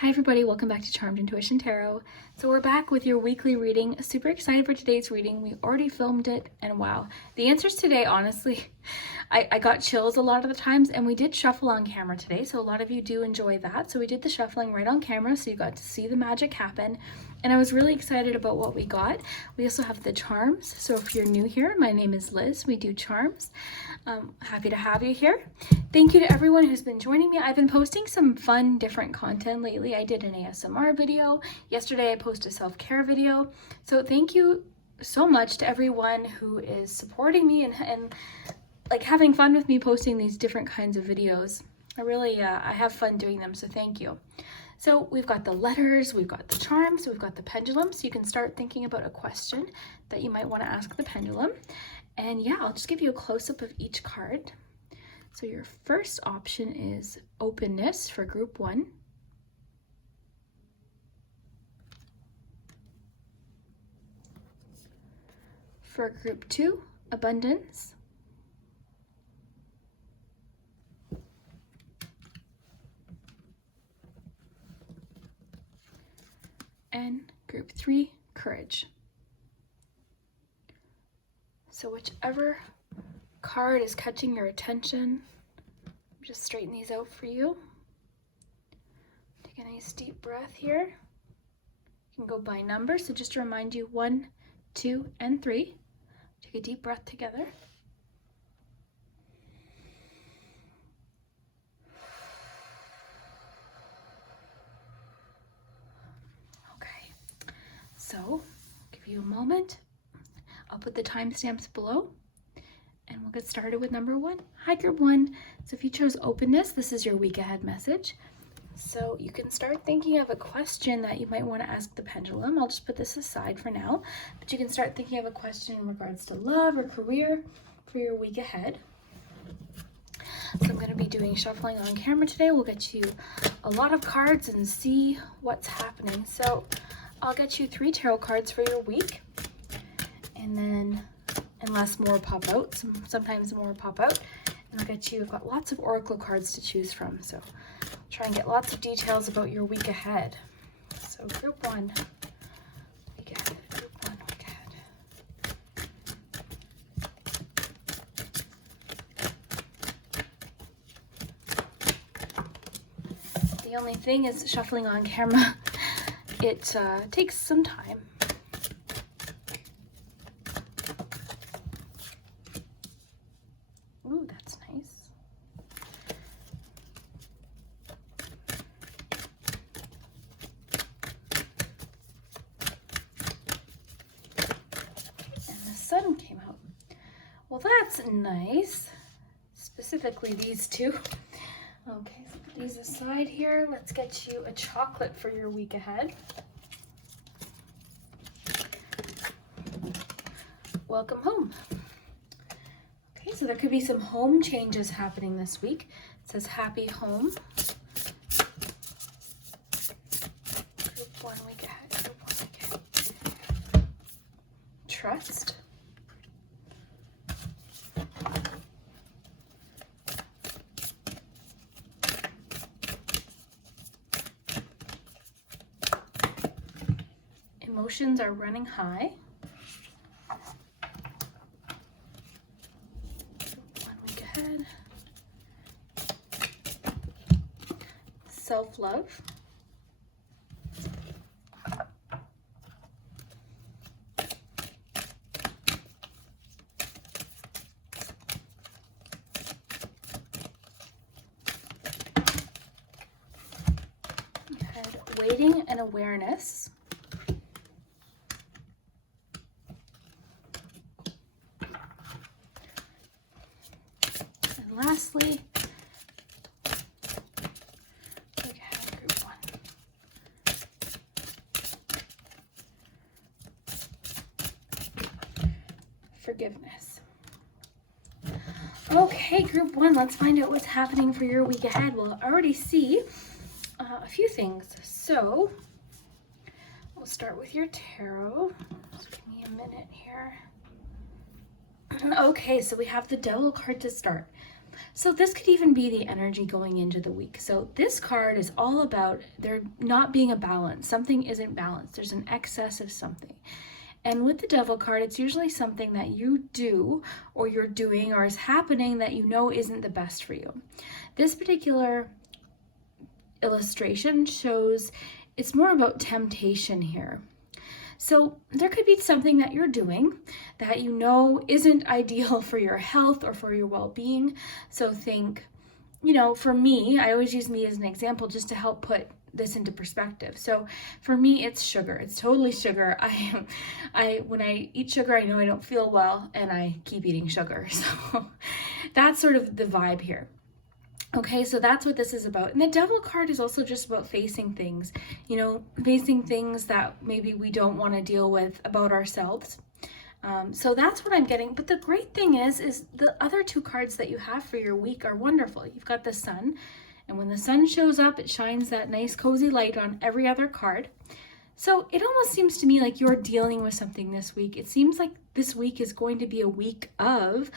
Hi everybody, welcome back to Charmed Intuition Tarot. So we're back with your weekly reading. Super excited for today's reading. We already filmed it and wow. The answers today, honestly, I got chills a lot of the times, and we did shuffle on camera today, so a lot of you do enjoy that. So we did the shuffling right on camera, so you got to see the magic happen, and I was really excited about what we got. We also have the charms, so if you're new here, my name is Liz. We do charms. Happy to have you here. Thank you to everyone who's been joining me. I've been posting some fun, different content lately. I did an ASMR video. Yesterday I posted a self-care video. So thank you so much to everyone who is supporting me and like having fun with me posting these different kinds of videos. I have fun doing them, so thank you. So we've got the letters, we've got the charms, we've got the pendulum, so you can start thinking about a question that you might want to ask the pendulum. And yeah, I'll just give you a close-up of each card. So your first option is openness for group 1. For group 2, abundance. And group 3, courage. So whichever card is catching your attention, just straighten these out for you. Take a nice deep breath here. You can go by number, so just to remind you, 1, 2, and 3. Take a deep breath together. Okay, so give you a moment. I'll put the timestamps below and we'll get started with number 1. Hi, group 1. So if you chose openness, this is your week ahead message. So you can start thinking of a question that you might want to ask the pendulum. I'll just put this aside for now, but you can start thinking of a question in regards to love or career for your week ahead. So I'm going to be doing shuffling on camera today. We'll get you a lot of cards and see what's happening. So I'll get you 3 tarot cards for your week, and then unless more pop out, sometimes more pop out, and I'll get you, I've got lots of oracle cards to choose from, so try and get lots of details about your week ahead. So group 1, week ahead, group 1, week ahead. The only thing is shuffling on camera, it takes some time. Ooh, that's nice. And the sun came out. Well, that's nice. Specifically these 2. Okay, so put these aside here. Let's get you a chocolate for your week ahead. Welcome home. Okay, so there could be some home changes happening this week. It says happy home. Group 1, week ahead, group 1, week ahead. Trust. Emotions are running high. Self-love. Waiting and awareness. And lastly, group 1. Forgiveness. Okay, group 1, let's find out what's happening for your week ahead. We'll already see a few things. So we'll start with your tarot. Just give me a minute here. Okay, so we have the Devil card to start. So this could even be the energy going into the week. So this card is all about there not being a balance. Something isn't balanced. There's an excess of something. And with the Devil card, it's usually something that you do or you're doing or is happening that you know isn't the best for you. This particular illustration shows it's more about temptation here. So there could be something that you're doing that you know isn't ideal for your health or for your well-being. So think, for me, I always use me as an example just to help put this into perspective. So for me, it's sugar. It's totally sugar. When I eat sugar, I know I don't feel well and I keep eating sugar. So that's sort of the vibe here. Okay, so that's what this is about. And the Devil card is also just about facing things, facing things that maybe we don't want to deal with about ourselves. So that's what I'm getting. But the great thing is the other two cards that you have for your week are wonderful. You've got the Sun, and when the sun shows up, it shines that nice cozy light on every other card. So it almost seems to me like you're dealing with something this week. It seems like this week is going to be a week of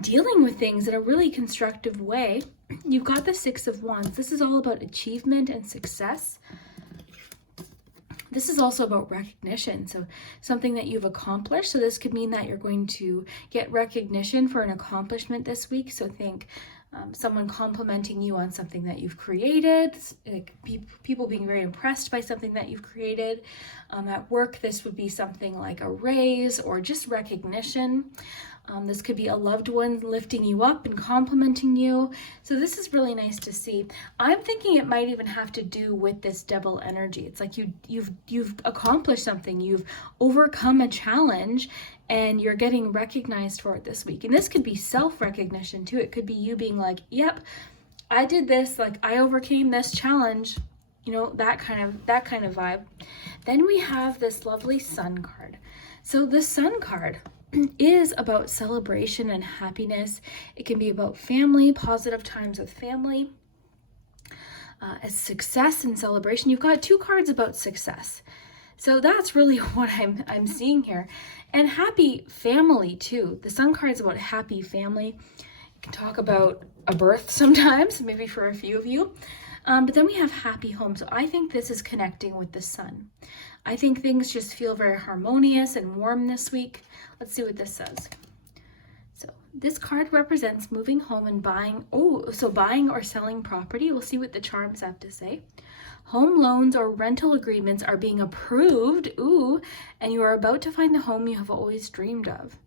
dealing with things in a really constructive way. You've got the Six of Wands. This is all about achievement and success. This is also about recognition, so something that you've accomplished. So this could mean that you're going to get recognition for an accomplishment this week. So think someone complimenting you on something that you've created, like people being very impressed by something that you've created. At work, this would be something like a raise or just recognition. This could be a loved one lifting you up and complimenting you. So this is really nice to see. I'm thinking it might even have to do with this Devil energy. It's like you've accomplished something, you've overcome a challenge, and you're getting recognized for it this week. And this could be self-recognition too. It could be you being like, yep, I did this, like I overcame this challenge, that kind of vibe. Then we have this lovely Sun card. So the Sun card is about celebration and happiness. It can be about family, positive times with family, success and celebration. You've got two cards about success. So that's really what I'm seeing here. And happy family too. The Sun card is about happy family. You can talk about a birth sometimes, maybe for a few of you. But then we have happy home. So I think this is connecting with the Sun. I think things just feel very harmonious and warm this week. Let's see what this says. So this card represents moving home and buying. So buying or selling property. We'll see what the charms have to say. Home loans or rental agreements are being approved. And you are about to find the home you have always dreamed of.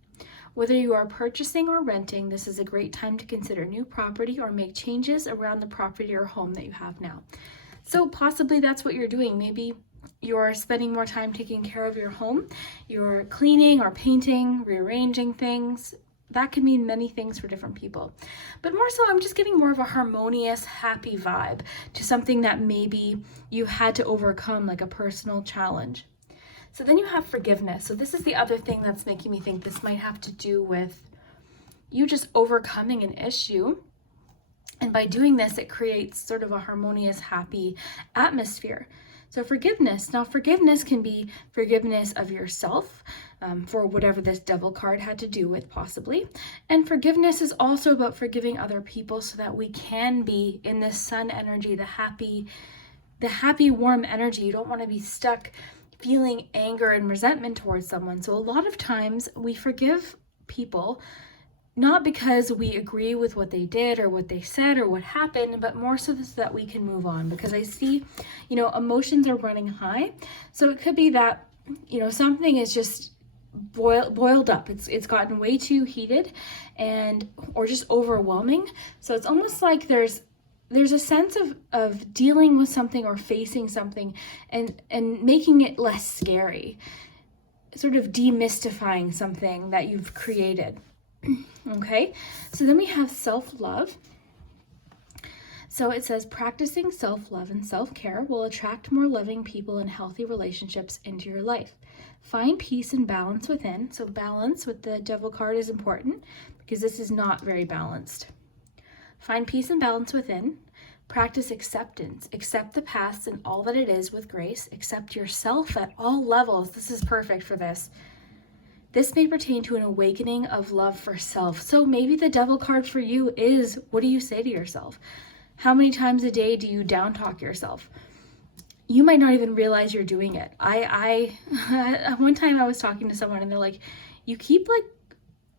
Whether you are purchasing or renting, this is a great time to consider new property or make changes around the property or home that you have now. So possibly that's what you're doing. Maybe you're spending more time taking care of your home. You're cleaning or painting, rearranging things. That could mean many things for different people. But more so, I'm just getting more of a harmonious, happy vibe to something that maybe you had to overcome, like a personal challenge. So then you have forgiveness. So this is the other thing that's making me think this might have to do with you just overcoming an issue. And by doing this, it creates sort of a harmonious, happy atmosphere. So forgiveness. Now, forgiveness can be forgiveness of yourself for whatever this Devil card had to do with, possibly. And forgiveness is also about forgiving other people so that we can be in this Sun energy, the happy, warm energy. You don't want to be stuck feeling anger and resentment towards someone. So a lot of times we forgive people not because we agree with what they did or what they said or what happened, but more so that we can move on. Because I see, emotions are running high. So it could be that, something is just boiled up. It's gotten way too heated or just overwhelming. So it's almost like there's a sense of dealing with something or facing something and making it less scary, sort of demystifying something that you've created. Okay, so then we have self-love. So it says practicing self-love and self-care will attract more loving people and healthy relationships into your life. Find peace and balance within. So balance with the Devil card is important because this is not very balanced. Find peace and balance within. Practice acceptance. Accept the past and all that it is with grace. Accept yourself at all levels. This is perfect for this. This may pertain to an awakening of love for self. So maybe the devil card for you is, what do you say to yourself? How many times a day do you down talk yourself? You might not even realize you're doing it. One time I was talking to someone and they're like, you keep like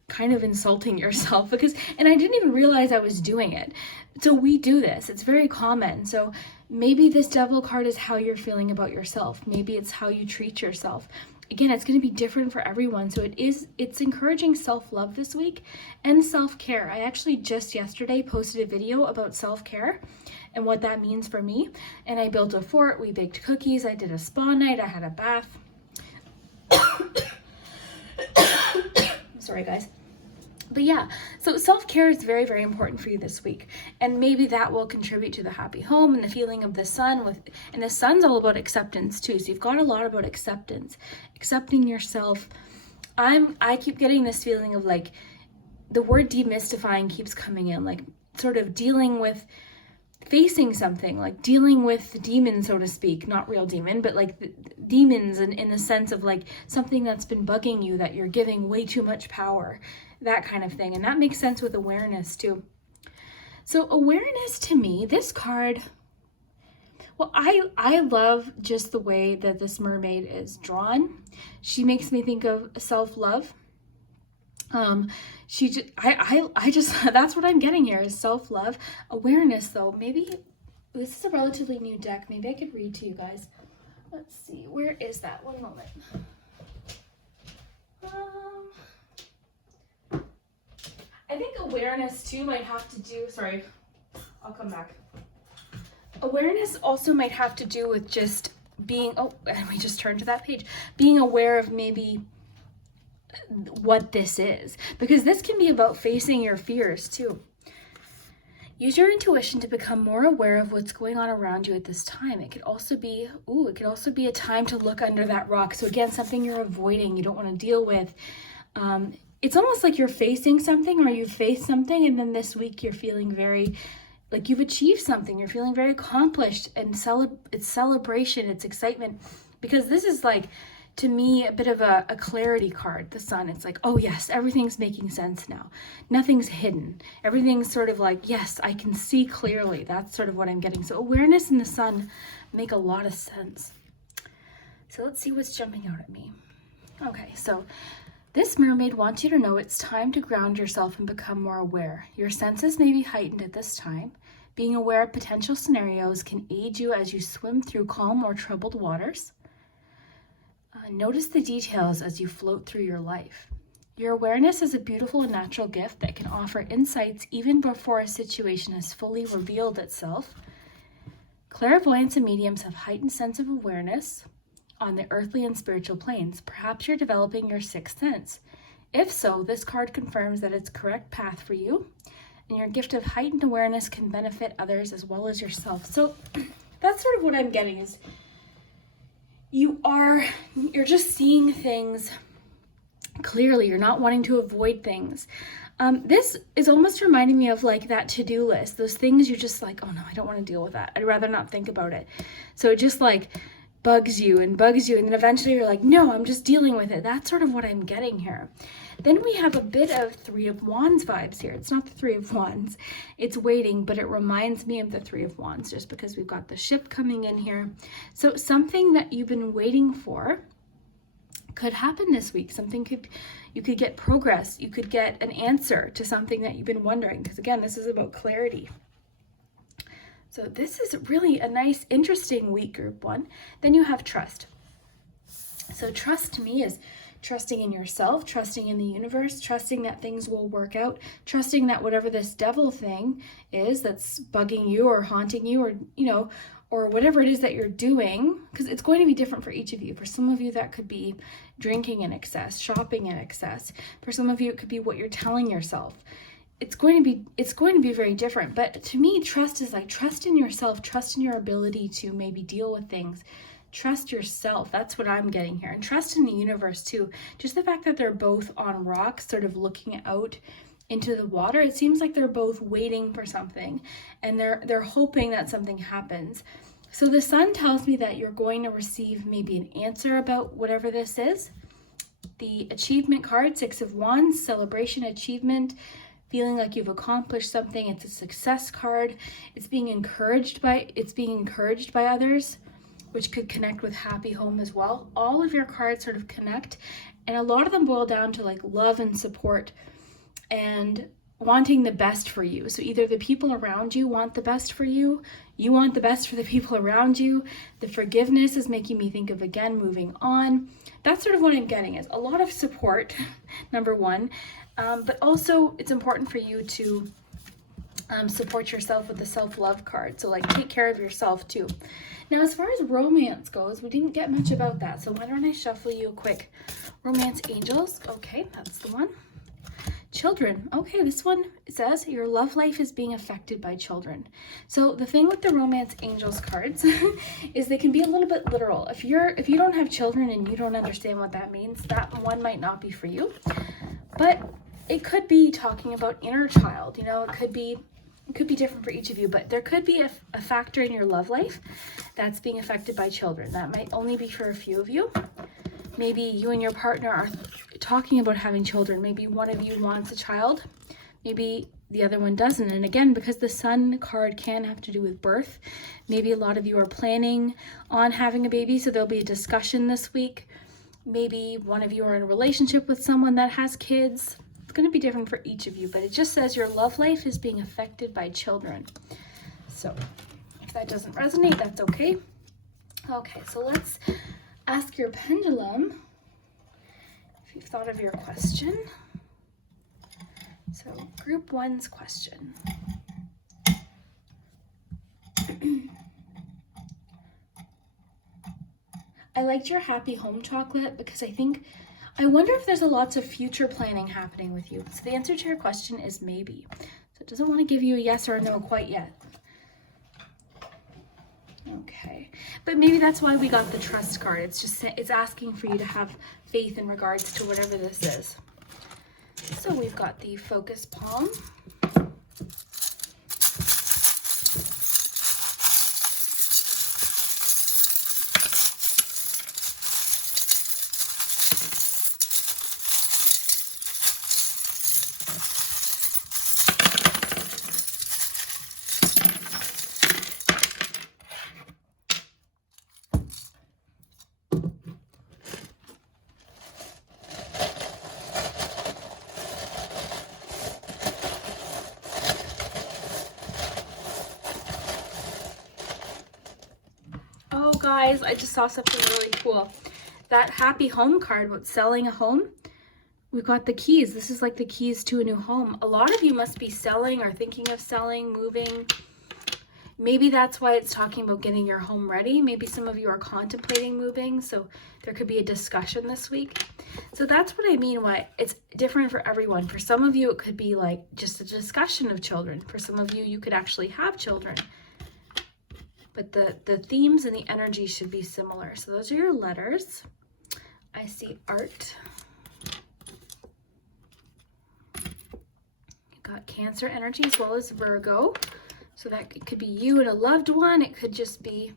kind of insulting yourself and I didn't even realize I was doing it. So we do this. It's very common. So maybe this devil card is how you're feeling about yourself. Maybe it's how you treat yourself. Again, it's going to be different for everyone. So it's encouraging self-love this week and self-care. I actually just yesterday posted a video about self-care and what that means for me. And I built a fort, we baked cookies, I did a spa night, I had a bath. Sorry guys. But yeah, so self-care is very, very important for you this week. And maybe that will contribute to the happy home and the feeling of the sun and the sun's all about acceptance too. So you've got a lot about acceptance, accepting yourself. I keep getting this feeling of like the word demystifying keeps coming in, like sort of dealing with facing something, like dealing with the demon, so to speak, not real demon, but like the demons in the sense of like something that's been bugging you that you're giving way too much power, that kind of thing. And that makes sense with awareness too. So awareness to me, this card, well, I love just the way that this mermaid is drawn. She makes me think of self-love. I just that's what I'm getting here is self-love. Awareness though, maybe this is a relatively new deck. Maybe I could read to you guys. Let's see, where is that? One moment. I think awareness too might have to do, sorry, I'll come back. Awareness also might have to do with just being, and we just turned to that page, being aware of maybe what this is, because this can be about facing your fears too. Use your intuition to become more aware of what's going on around you at this time. It could also be, a time to look under that rock. So again, something you're avoiding, you don't want to deal with. It's almost like you're facing something or you've faced something, and then this week you're feeling very, like you've achieved something. You're feeling very accomplished, and it's celebration, it's excitement, because this is like, to me, a bit of a clarity card, the sun. It's like, oh yes, everything's making sense now. Nothing's hidden. Everything's sort of like, yes, I can see clearly. That's sort of what I'm getting. So awareness and the sun make a lot of sense. So let's see what's jumping out at me. Okay, so this mermaid wants you to know it's time to ground yourself and become more aware. Your senses may be heightened at this time. Being aware of potential scenarios can aid you as you swim through calm or troubled waters. Notice the details as you float through your life. Your awareness is a beautiful and natural gift that can offer insights even before a situation has fully revealed itself. Clairvoyants and mediums have heightened sense of awareness on the earthly and spiritual planes. Perhaps you're developing your sixth sense. If so, this card confirms that it's correct path for you, and your gift of heightened awareness can benefit others as well as yourself. So that's sort of what I'm getting is you're just seeing things clearly. You're not wanting to avoid things. This is almost reminding me of like that to-do list, those things you're just like, oh no, I don't want to deal with that. I'd rather not think about it. So it just like bugs you, and then eventually you're like, no, I'm just dealing with it. That's sort of what I'm getting here. Then we have a bit of Three of Wands vibes here. It's not the Three of Wands, it's waiting, but it reminds me of the Three of Wands just because we've got the ship coming in here. So something that you've been waiting for could happen this week. You could get progress. You could get an answer to something that you've been wondering, because again, this is about clarity. So this is really a nice, interesting week, group one. Then you have trust. So trust to me is trusting in yourself, trusting in the universe, trusting that things will work out, trusting that whatever this devil thing is that's bugging you or haunting you, or, or whatever it is that you're doing, because it's going to be different for each of you. For some of you, that could be drinking in excess, shopping in excess. For some of you, it could be what you're telling yourself. It's going to be very different. But to me, trust is like trust in yourself, trust in your ability to maybe deal with things. Trust yourself. That's what I'm getting here. And trust in the universe too. Just the fact that they're both on rocks, sort of looking out into the water. It seems like they're both waiting for something, and they're hoping that something happens. So the sun tells me that you're going to receive maybe an answer about whatever this is. the achievement card, 6 of Wands, celebration, achievement, feeling like you've accomplished something. It's a success card. It's being encouraged by others, which could connect with happy home as well. All of your cards sort of connect, and a lot of them boil down to like love and support and wanting the best for you. So either the people around you want the best for you, you want the best for the people around you. The forgiveness is making me think of, again, moving on. That's sort of what I'm getting, is a lot of support, number one, but also it's important for you to support yourself with the self-love card. So like take care of yourself too. Now, as far as romance goes, we didn't get much about that. So why don't I shuffle you a quick romance angels? Okay, that's the one. Children. Okay, this one, it says your love life is being affected by children. So the thing with the romance angels cards is they can be a little bit literal. If you don't have children and you don't understand what that means, that one might not be for you. But it could be talking about inner child. You know, it could be different for each of you, but there could be a factor in your love life that's being affected by children. That might only be for a few of you. Maybe you and your partner are talking about having children. Maybe one of you wants a child. Maybe the other one doesn't. And again, because the Sun card can have to do with birth, maybe a lot of you are planning on having a baby, so there'll be a discussion this week. Maybe one of you are in a relationship with someone that has kids. It's going to be different for each of you, but it just says your love life is being affected by children. So if that doesn't resonate, that's okay. Okay, so let's ask your pendulum if you've thought of your question. So group 1's question. I liked your happy home chocolate because I wonder if there's lots of future planning happening with you. So the answer to your question is maybe. So it doesn't want to give you a yes or a no quite yet. Okay, but maybe that's why we got the trust card. It's asking for you to have faith in regards to whatever this is. So we've got the focus palm. Guys, I just saw something really cool. That happy home card about selling a home, we've got the keys. This is like the keys to a new home. A lot of you must be selling or thinking of selling, moving. Maybe that's why it's talking about getting your home ready. Maybe some of you are contemplating moving, so there could be a discussion this week. So that's what I mean, why it's different for everyone. For some of you, it could be like just a discussion of children. For some of you, you could actually have children. But the themes and the energy should be similar. So those are your letters. I see art. You've got Cancer energy as well as Virgo. So that it could be you and a loved one. It could just be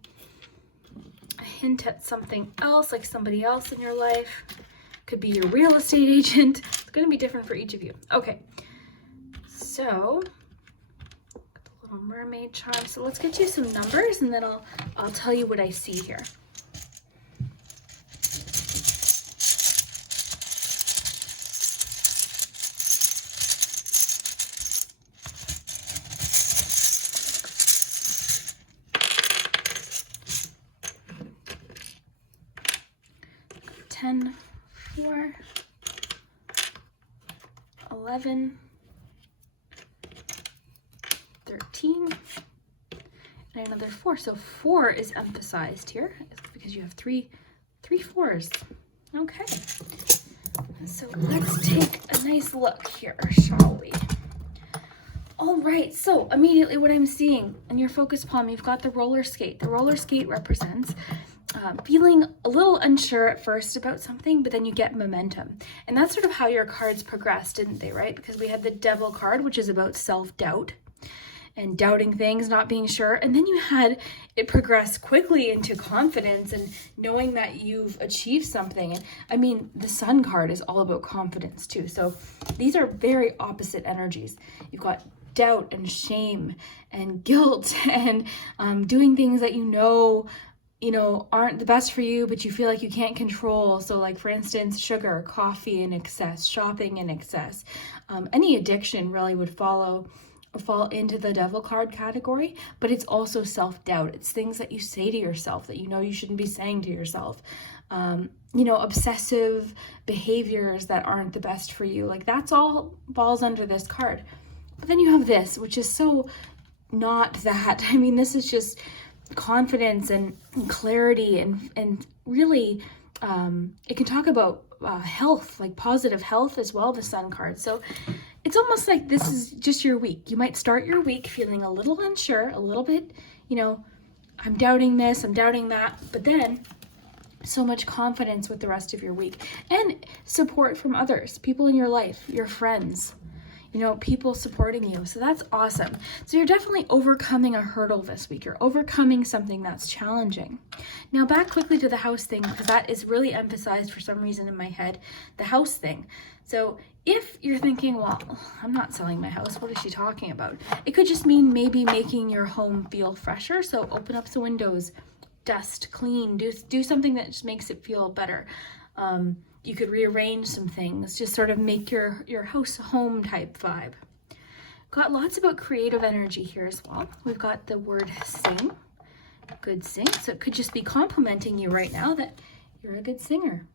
a hint at something else, like somebody else in your life. It could be your real estate agent. It's going to be different for each of you. Okay. So mermaid charm. So let's get you some numbers and then I'll tell you what I see here. Got 10, 4, 11, 13, and another 4. So 4 is emphasized here because you have three fours. Okay. So let's take a nice look here, shall we? All right. So immediately what I'm seeing in your focus palm, you've got the roller skate. The roller skate represents feeling a little unsure at first about something, but then you get momentum. And that's sort of how your cards progressed, didn't they, right? Because we had the Devil card, which is about self-doubt. and doubting things, not being sure. And then you had it progress quickly into confidence and knowing that you've achieved something. And I mean, the Sun card is all about confidence too. So these are very opposite energies. You've got doubt and shame and guilt and doing things that you know aren't the best for you, but you feel like you can't control. So like, for instance, sugar, coffee in excess, shopping in excess. Any addiction really would fall into the devil card category, but it's also self-doubt. It's things that you say to yourself that you know you shouldn't be saying to yourself. Obsessive behaviors that aren't the best for you. Like, that's all falls under this card. But then you have this, which is so not that. I mean, this is just confidence and clarity and really it can talk about health, like positive health as well, the Sun card. So it's almost like this is just your week. You might start your week feeling a little unsure, a little bit, I'm doubting this, I'm doubting that, but then so much confidence with the rest of your week and support from others, people in your life, your friends, people supporting you. So that's awesome. So you're definitely overcoming a hurdle this week. You're overcoming something that's challenging. Now back quickly to the house thing, because that is really emphasized for some reason in my head, the house thing. So if you're thinking, well, I'm not selling my house, what is she talking about? It could just mean maybe making your home feel fresher. So open up the windows, dust, clean, do something that just makes it feel better. You could rearrange some things, just sort of make your house home type vibe. Got lots about creative energy here as well. We've got the word sing, good sing. So it could just be complimenting you right now that you're a good singer.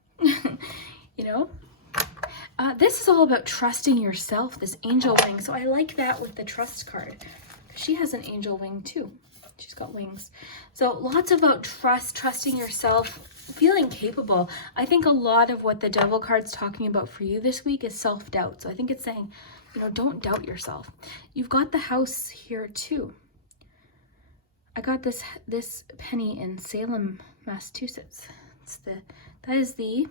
This is all about trusting yourself, this angel wing. So I like that with the trust card. She has an angel wing too. She's got wings. So lots about trusting yourself, feeling capable. I think a lot of what the devil card's talking about for you this week is self-doubt. So I think it's saying, don't doubt yourself. You've got the house here too. I got this penny in Salem, Massachusetts. That is the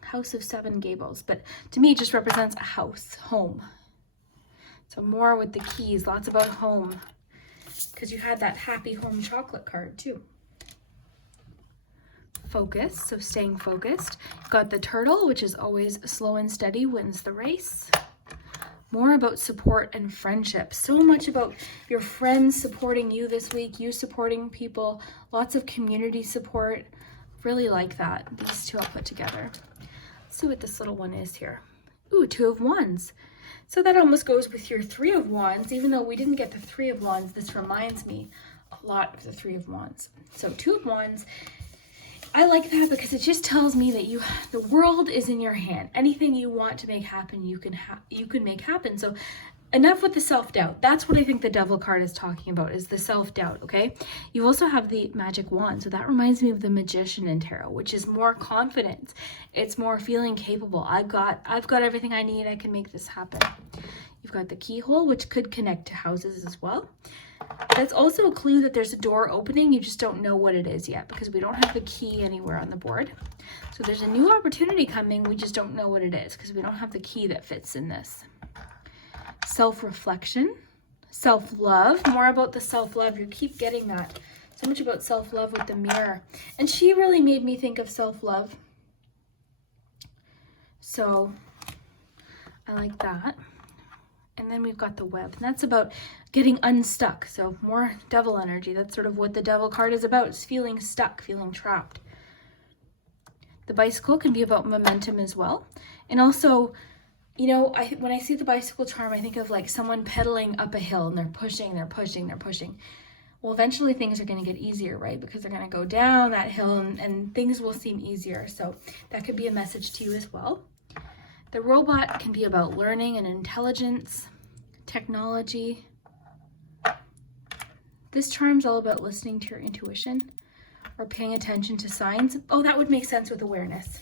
House of Seven Gables, but to me it just represents a house, home. So more with the keys, lots about home, because you had that happy home chocolate card too. Focus, so staying focused. You've got the turtle, which is always slow and steady wins the race. More about support and friendship. So much about your friends supporting you this week, you supporting people, lots of community support. Really like that. These two I'll put together. Let's see what this little one is here. Ooh, Two of Wands. So that almost goes with your Three of Wands. Even though we didn't get the Three of Wands, this reminds me a lot of the Three of Wands. So Two of Wands, I like that because it just tells me that the world is in your hand. Anything you want to make happen, you can make happen. So enough with the self-doubt. That's what I think the devil card is talking about, is the self-doubt, okay? You also have the magic wand. So that reminds me of the magician in tarot, which is more confidence. It's more feeling capable. I've got everything I need. I can make this happen. You've got the keyhole, which could connect to houses as well. That's also a clue that there's a door opening. You just don't know what it is yet because we don't have the key anywhere on the board. So there's a new opportunity coming. We just don't know what it is because we don't have the key that fits in this. Self-reflection, self-love, more about the self-love. You keep getting that. So much about self-love with the mirror. And she really made me think of self-love. So I like that. And then we've got the web, and that's about getting unstuck. So more devil energy. That's sort of what the devil card is about, is feeling stuck, feeling trapped. The bicycle can be about momentum as well. And also, when I see the bicycle charm, I think of like someone pedaling up a hill and they're pushing. Well, eventually things are going to get easier, right? Because they're going to go down that hill and things will seem easier. So that could be a message to you as well. The robot can be about learning and intelligence, technology. This charm's all about listening to your intuition or paying attention to signs. Oh, that would make sense with awareness.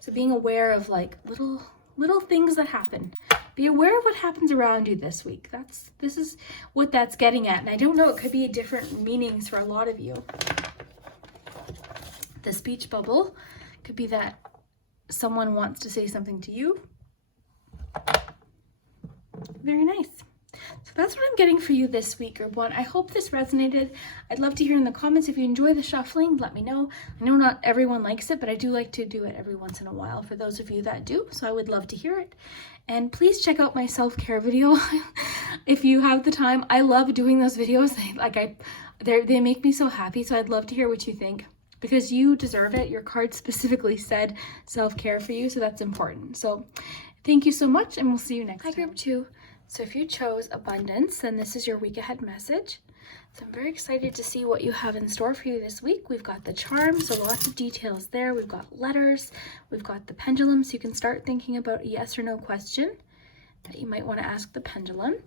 So being aware of like little things that happen. Be aware of what happens around you this week. This is what that's getting at. And I don't know, it could be different meanings for a lot of you. The speech bubble could be that someone wants to say something to you. Very nice. So that's what I'm getting for you this week, group 1. I hope this resonated. I'd love to hear in the comments if you enjoy the shuffling. Let me know. I know not everyone likes it, but I do like to do it every once in a while for those of you that do, so I would love to hear it. And please check out my self-care video if you have the time. I love doing those videos. They make me so happy, so I'd love to hear what you think, because you deserve it. Your card specifically said self-care for you, so that's important. So thank you so much, and we'll see you next time. Hi, group 2. So if you chose abundance, then this is your week ahead message. So I'm very excited to see what you have in store for you this week. We've got the charms, so lots of details there. We've got letters. We've got the pendulum, so you can start thinking about a yes or no question that you might want to ask the pendulum.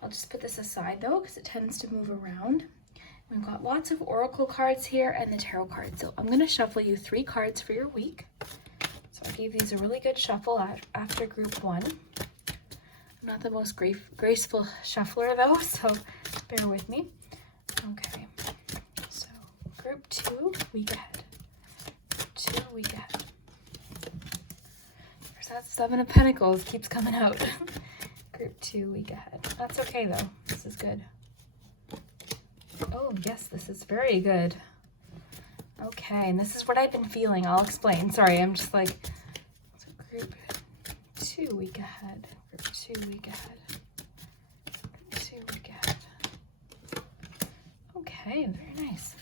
I'll just put this aside though, because it tends to move around. We've got lots of oracle cards here and the tarot cards. So I'm going to shuffle you 3 cards for your week. So I gave these a really good shuffle after group 1. I'm not the most graceful shuffler though, so bear with me. Okay, so group 2, week ahead. Group 2, week ahead. There's that 7 of Pentacles, keeps coming out. Group 2, week ahead. That's okay though, this is good. Oh yes, this is very good. Okay, and this is what I've been feeling. I'll explain. Sorry, I'm just like, so group 2, week ahead. Group 2, week ahead. Group 2, week ahead. Okay, very nice.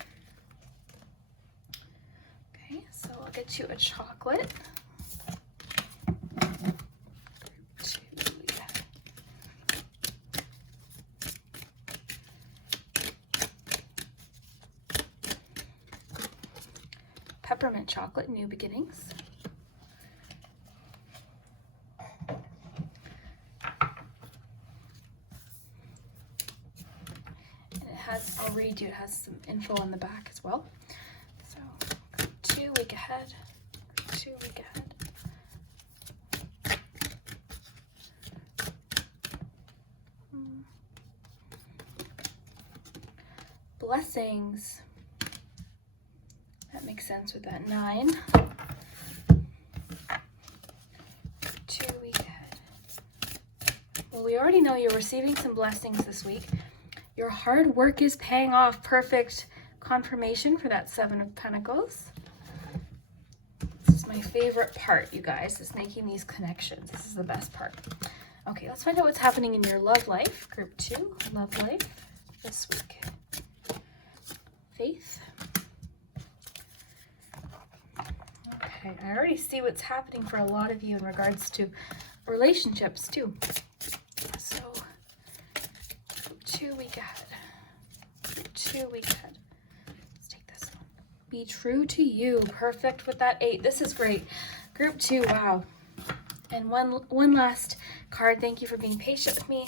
Okay, so I'll get you a chocolate. Group 2, week ahead. Peppermint chocolate, new beginnings. I'll read you, it has some info on the back as well. So, group 2, week ahead. Group 2, week ahead. Blessings. That makes sense with that 9. Group 2, week ahead. Well, we already know you're receiving some blessings this week. Your hard work is paying off. Perfect confirmation for that 7 of Pentacles. This is my favorite part, you guys, is making these connections. This is the best part. Okay, let's find out what's happening in your love life. Group 2, love life this week. Faith. Okay, I already see what's happening for a lot of you in regards to relationships too. So, group 2, week ahead. Group 2, week ahead. Let's take this one. Be true to you. Perfect with that 8. This is great. Group 2, wow. And one last card. Thank you for being patient with me.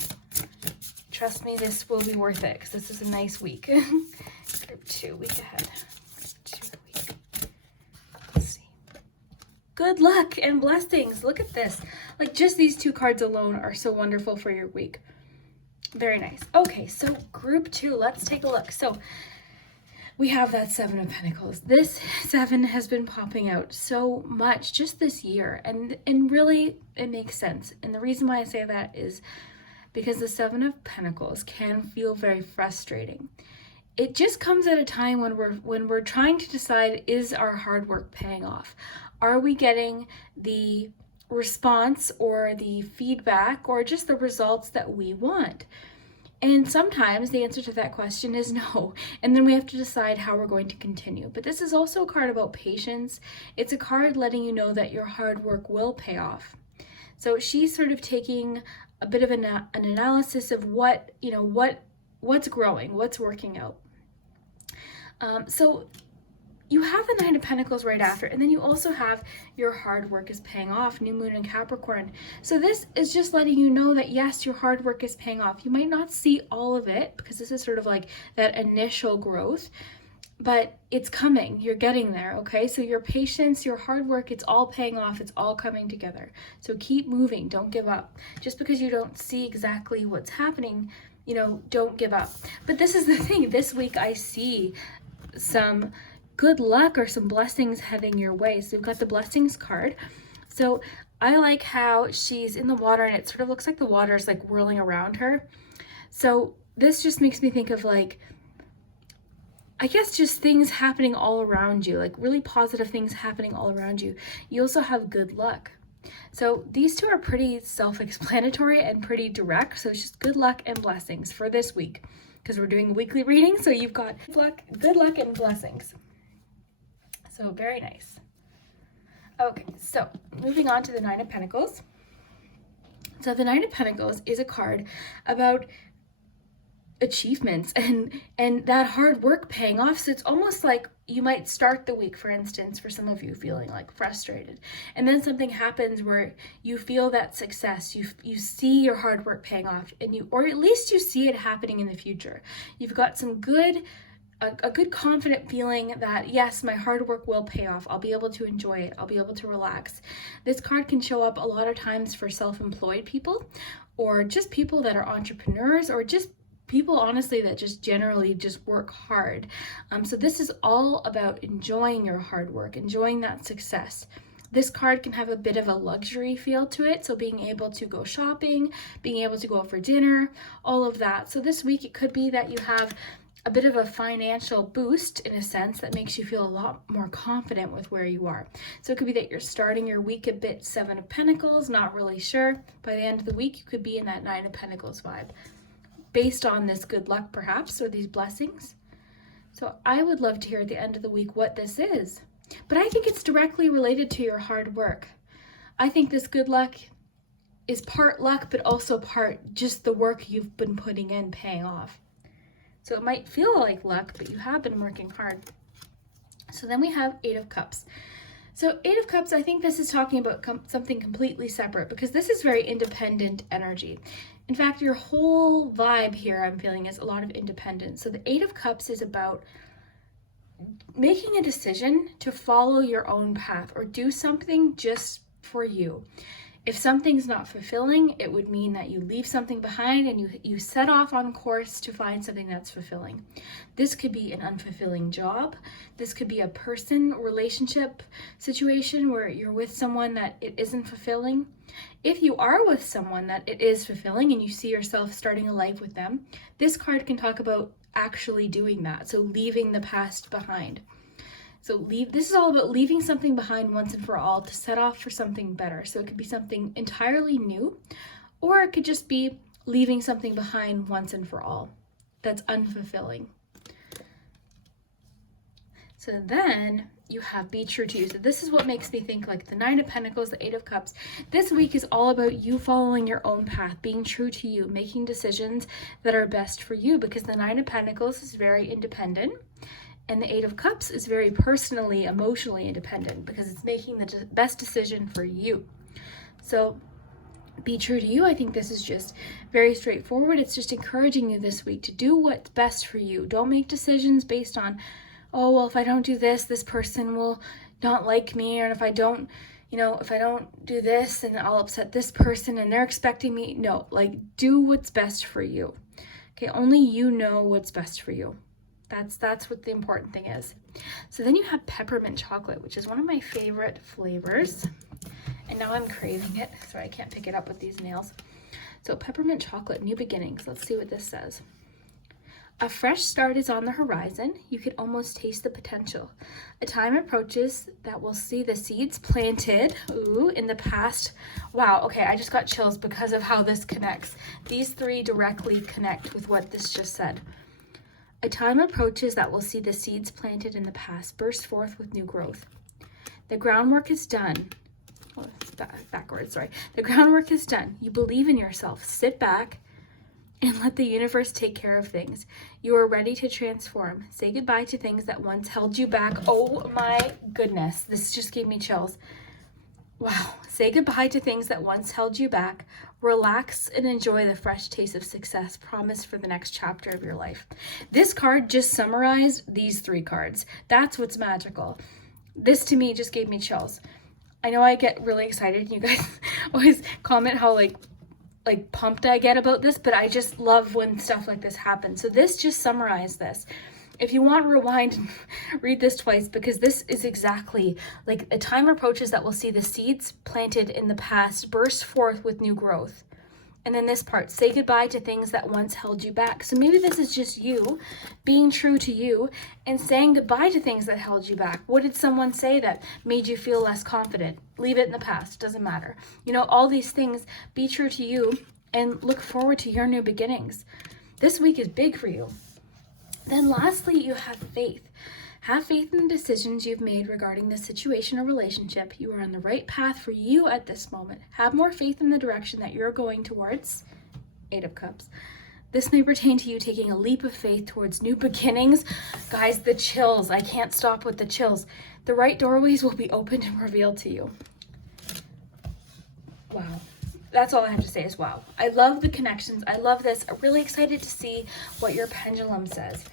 Trust me, this will be worth it because this is a nice week. Group 2, week ahead. Group 2, week. Let's see. Good luck and blessings. Look at this. Like, just these 2 cards alone are so wonderful for your week. Very nice. Okay, so group 2, let's take a look. So we have that 7 of Pentacles. This 7 has been popping out so much just this year, and really it makes sense. And the reason why I say that is because the 7 of Pentacles can feel very frustrating. It just comes at a time when we're trying to decide, is our hard work paying off? Are we getting the response or the feedback or just the results that we want? And sometimes the answer to that question is no. And then we have to decide how we're going to continue. But this is also a card about patience. It's a card letting you know that your hard work will pay off. So she's sort of taking a bit of an analysis of what's growing, what's working out. So you have the 9 of Pentacles right after, and then you also have your hard work is paying off, new moon in Capricorn. So this is just letting you know that yes, your hard work is paying off. You might not see all of it because this is sort of like that initial growth, but it's coming. You're getting there, okay? So your patience, your hard work, it's all paying off. It's all coming together. So keep moving. Don't give up. Just because you don't see exactly what's happening, don't give up. But this is the thing. This week I see some good luck or some blessings heading your way. So we've got the blessings card. So I like how she's in the water and it sort of looks like the water is like whirling around her. So this just makes me think of like, I guess just things happening all around you, like really positive things happening all around you. You also have good luck. So these two are pretty self-explanatory and pretty direct. So it's just good luck and blessings for this week, because we're doing a weekly reading. So you've got good luck and blessings. So very nice. Okay, so moving on to the Nine of Pentacles. So the Nine of Pentacles is a card about achievements and that hard work paying off. So it's almost like you might start the week, for instance, for some of you feeling like frustrated, and then something happens where you feel that success, you see your hard work paying off, and or at least you see it happening in the future. You've got some good a good confident feeling that yes, my hard work will pay off. I'll be able to enjoy it. I'll be able to relax. This card can show up a lot of times for self-employed people, or just people that are entrepreneurs, or just people honestly that just generally just work hard. So this is all about enjoying your hard work, enjoying that success. This card can have a bit of a luxury feel to it, so being able to go shopping, being able to go out for dinner, all of that. So this week it could be that you have a bit of a financial boost in a sense that makes you feel a lot more confident with where you are. So it could be that you're starting your week a bit Seven of Pentacles, not really sure. By the end of the week, you could be in that Nine of Pentacles vibe, based on this good luck perhaps, or these blessings. So I would love to hear at the end of the week what this is. But I think it's directly related to your hard work. I think this good luck is part luck, but also part just the work you've been putting in paying off. So it might feel like luck, but you have been working hard. So then we have Eight of Cups. So Eight of Cups, I think this is talking about something completely separate, because this is very independent energy. In fact, your whole vibe here I'm feeling is a lot of independence. So the Eight of Cups is about making a decision to follow your own path or do something just for you. If something's not fulfilling, it would mean that you leave something behind and you set off on course to find something that's fulfilling. This could be an unfulfilling job. This could be a person relationship situation where you're with someone that it isn't fulfilling. If you are with someone that it is fulfilling and you see yourself starting a life with them, this card can talk about actually doing that. So leaving the past behind. So this is all about leaving something behind once and for all to set off for something better. So it could be something entirely new, or it could just be leaving something behind once and for all that's unfulfilling. So then you have Be True to You. So this is what makes me think like the Nine of Pentacles, the Eight of Cups. This week is all about you following your own path, being true to you, making decisions that are best for you, because the Nine of Pentacles is very independent. And the Eight of Cups is very personally, emotionally independent, because it's making the best decision for you. So be true to you. I think this is just very straightforward. It's just encouraging you this week to do what's best for you. Don't make decisions based on, oh, well, if I don't do this, this person will not like me. Or if I don't, if I don't do this, then I'll upset this person and they're expecting me. No, like do what's best for you. Okay, only you know what's best for you. That's what the important thing is. So then you have peppermint chocolate, which is one of my favorite flavors. And now I'm craving it. Sorry, I can't pick it up with these nails. So peppermint chocolate, new beginnings. Let's see what this says. A fresh start is on the horizon. You can almost taste the potential. A time approaches that will see the seeds planted, in the past. Wow, okay, I just got chills because of how this connects. These three directly connect with what this just said. A time approaches that will see the seeds planted in the past burst forth with new growth. The groundwork is done. Oh, backwards, sorry. The groundwork is done. You believe in yourself. Sit back and let the universe take care of things. You are ready to transform. Say goodbye to things that once held you back. Oh my goodness, this just gave me chills. Wow. Say goodbye to things that once held you back. Relax and enjoy the fresh taste of success promised for the next chapter of your life. This card just summarized these three cards. That's what's magical. This to me just gave me chills. I know I get really excited. You guys always comment how like pumped I get about this, but I just love when stuff like this happens. So this just summarized this. If you want, rewind and read this twice, because this is exactly like a time approaches that will see the seeds planted in the past burst forth with new growth. And then this part, say goodbye to things that once held you back. So maybe this is just you being true to you and saying goodbye to things that held you back. What did someone say that made you feel less confident? Leave it in the past, doesn't matter. You know, all these things, be true to you and look forward to your new beginnings. This week is big for you. Then lastly, you have faith. Have faith in the decisions you've made regarding this situation or relationship. You are on the right path for you at this moment. Have more faith in the direction that you're going towards. 8 of Cups. This may pertain to you taking a leap of faith towards new beginnings. Guys, the chills. I can't stop with the chills. The right doorways will be opened and revealed to you. Wow. That's all I have to say is wow. I love the connections. I love this. I'm really excited to see what your pendulum says.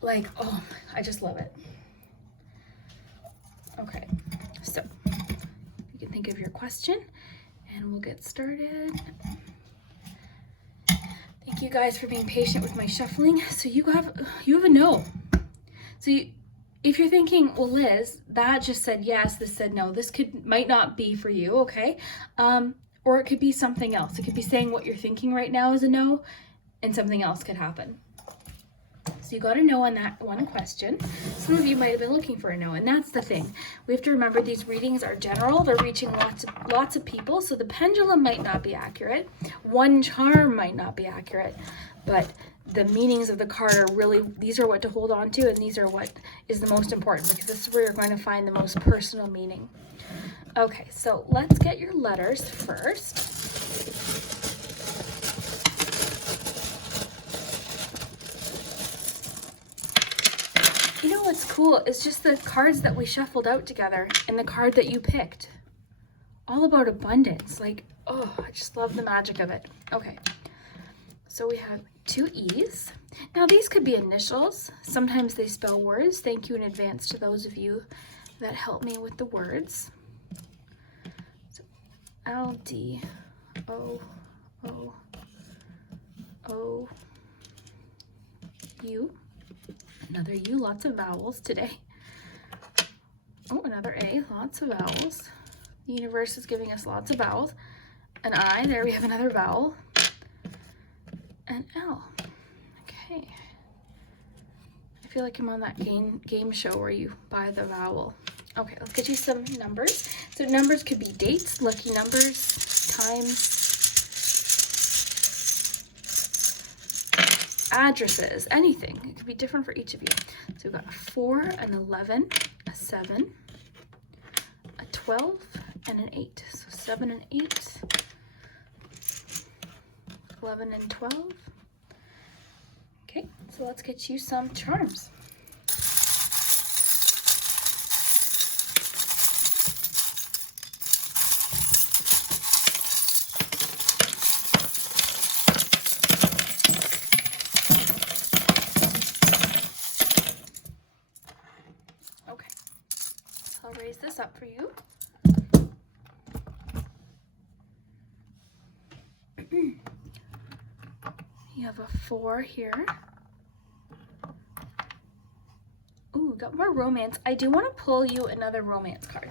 Like, oh, I just love it. Okay, so you can think of your question and we'll get started. Thank you guys for being patient with my shuffling. So you have a no. So if you're thinking, well, Liz, that just said yes, this said no, this might not be for you, okay? Or it could be something else. It could be saying what you're thinking right now is a no and something else could happen. So you got a no on that one question. Some of you might have been looking for a no, and that's the thing. We have to remember these readings are general. They're reaching lots of people, so the pendulum might not be accurate. One charm might not be accurate, but the meanings of the card are really, these are what to hold on to, and these are what is the most important, because this is where you're going to find the most personal meaning. Okay, so let's get your letters first. You know what's cool is just the cards that we shuffled out together and the card that you picked. All about abundance. Like, oh, I just love the magic of it. Okay, so we have 2 E's. Now these could be initials. Sometimes they spell words. Thank you in advance to those of you that help me with the words. So L, D, O, O, O, U. Another U, lots of vowels today. Oh, another A, lots of vowels. The universe is giving us lots of vowels. An I, there we have another vowel. An L. Okay. I feel like I'm on that game show where you buy the vowel. Okay, let's get you some numbers. So numbers could be dates, lucky numbers, times, addresses, anything. It could be different for each of you. So we've got a 4, an 11, a 7, a 12, and an 8. So 7 and 8, 11 and 12. Okay, so let's get you some charms. I'll raise this up for you. You have a 4 here. Ooh, got more romance. I do want to pull you another romance card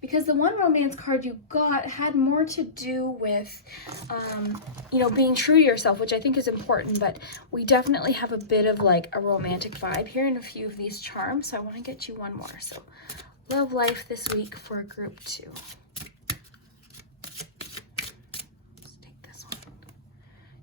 because the one romance card you got had more to do with, you know, being true to yourself, which I think is important, but we definitely have a bit of like a romantic vibe here in a few of these charms. So I want to get you one more. So love life this week for group 2. Let's take this one.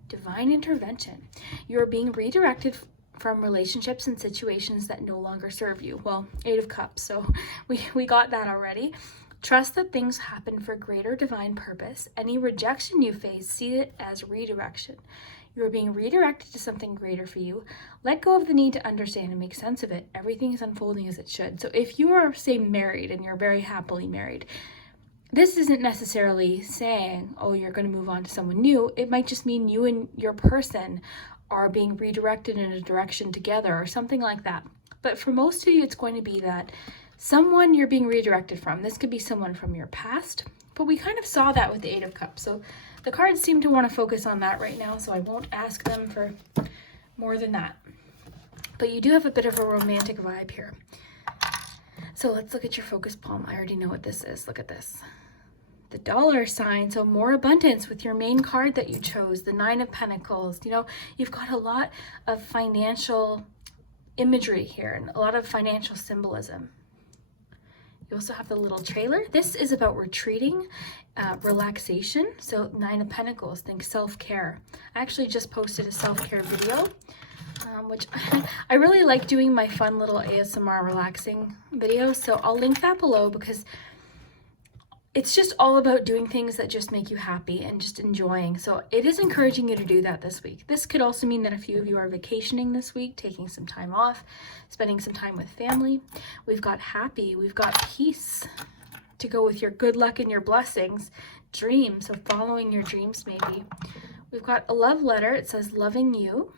Divine intervention. You are being redirected from relationships and situations that no longer serve you. Well, 8 of Cups, so we got that already. Trust that things happen for greater divine purpose. Any rejection you face, see it as redirection. You are being redirected to something greater for you. Let go of the need to understand and make sense of it. Everything is unfolding as it should. So if you are, say, married and you're very happily married, this isn't necessarily saying, oh, you're going to move on to someone new. It might just mean you and your person are being redirected in a direction together or something like that. But for most of you, it's going to be that someone you're being redirected from. This could be someone from your past, but we kind of saw that with the 8 of Cups. So the cards seem to want to focus on that right now, so I won't ask them for more than that. But you do have a bit of a romantic vibe here. So let's look at your focus palm. I already know what this is. Look at this. the dollar sign, so more abundance with your main card that you chose, the Nine of Pentacles. You know, you've got a lot of financial imagery here and a lot of financial symbolism. You also have the little trailer. This is about retreating, relaxation. So Nine of Pentacles, think self-care. I actually just posted a self-care video, which I really like doing my fun little ASMR relaxing videos. So I'll link that below because it's just all about doing things that just make you happy and just enjoying. So it is encouraging you to do that this week. This could also mean that a few of you are vacationing this week, taking some time off, spending some time with family. We've got happy, we've got peace to go with your good luck and your blessings. Dreams, so following your dreams maybe. We've got a love letter. It says loving you.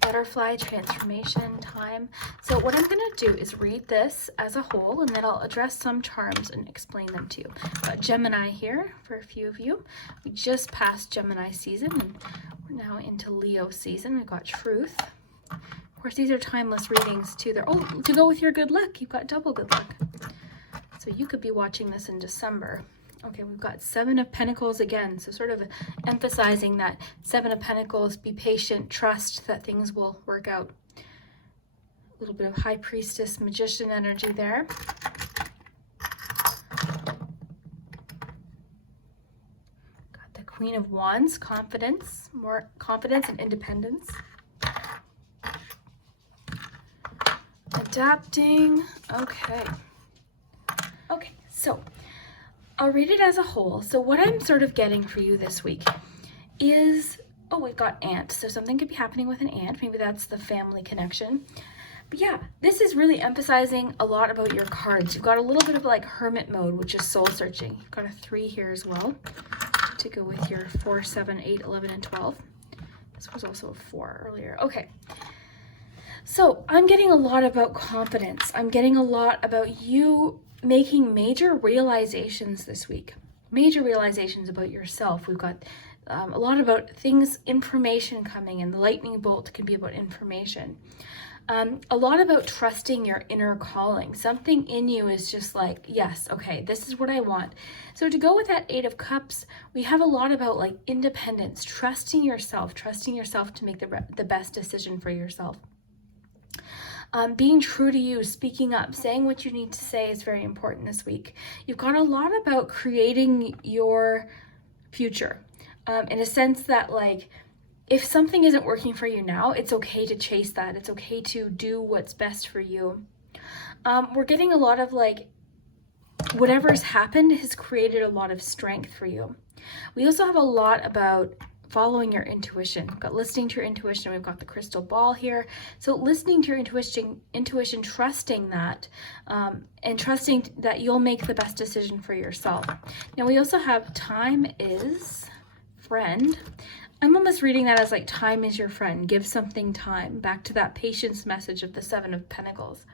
Butterfly, transformation, time. So what I'm going to do is read this as a whole, and then I'll address some charms and explain them to you. Got Gemini here for a few of you. We just passed Gemini season, and we're now into Leo season. We've got truth. Of course, these are timeless readings too. They're, oh, to go with your good luck, you've got double good luck. So you could be watching this in December. Okay, we've got Seven of Pentacles again, so sort of emphasizing that Seven of Pentacles, be patient, trust that things will work out. A little bit of High Priestess, Magician energy there. Got the Queen of Wands, confidence, more confidence and independence. Adapting, okay. Okay, so I'll read it as a whole. So what I'm sort of getting for you this week is, oh, we've got aunt. So something could be happening with an aunt. Maybe that's the family connection. But yeah, this is really emphasizing a lot about your cards. You've got a little bit of like hermit mode, which is soul searching. You've got a 3 here as well to go with your 4, 7, 8, 11, and 12. This was also a 4 earlier. Okay. So I'm getting a lot about confidence. I'm getting a lot about you making major realizations this week. Major realizations about yourself. We've got a lot about things, information coming in. The lightning bolt can be about information. A lot about trusting your inner calling. Something in you is just like, yes, okay, this is what I want. So to go with that 8 of Cups, we have a lot about like independence, trusting yourself to make the best decision for yourself. Being true to you, speaking up, saying what you need to say is very important this week. You've got a lot about creating your future in a sense that like, if something isn't working for you now, it's okay to chase that. It's okay to do what's best for you. We're getting a lot of like, whatever's happened has created a lot of strength for you. We also have a lot about following your intuition. We've got listening to your intuition. We've got the crystal ball here. So listening to your intuition, trusting that, and trusting that you'll make the best decision for yourself. Now we also have time is friend. I'm almost reading that as like time is your friend. Give something time. Back to that patience message of the 7 of Pentacles.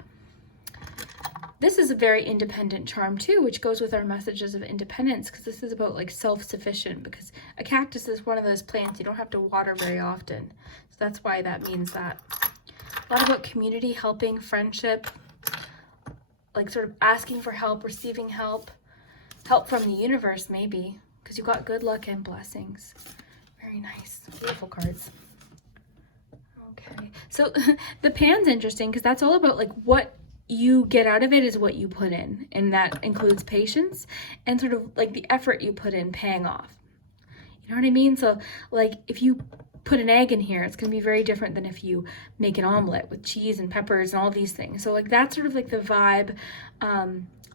This is a very independent charm too, which goes with our messages of independence, because this is about like self-sufficient, because a cactus is one of those plants you don't have to water very often. So that's why that means that. A lot about community, helping, friendship, like sort of asking for help, receiving help, help from the universe maybe, because you've got good luck and blessings. Very nice, beautiful cards. Okay, so the pan's interesting because that's all about like what you get out of it is what you put in, and that includes patience and sort of like the effort you put in paying off. You know what I mean? So like if you put an egg in here, it's going to be very different than if you make an omelet with cheese and peppers and all these things. So like that's sort of like the vibe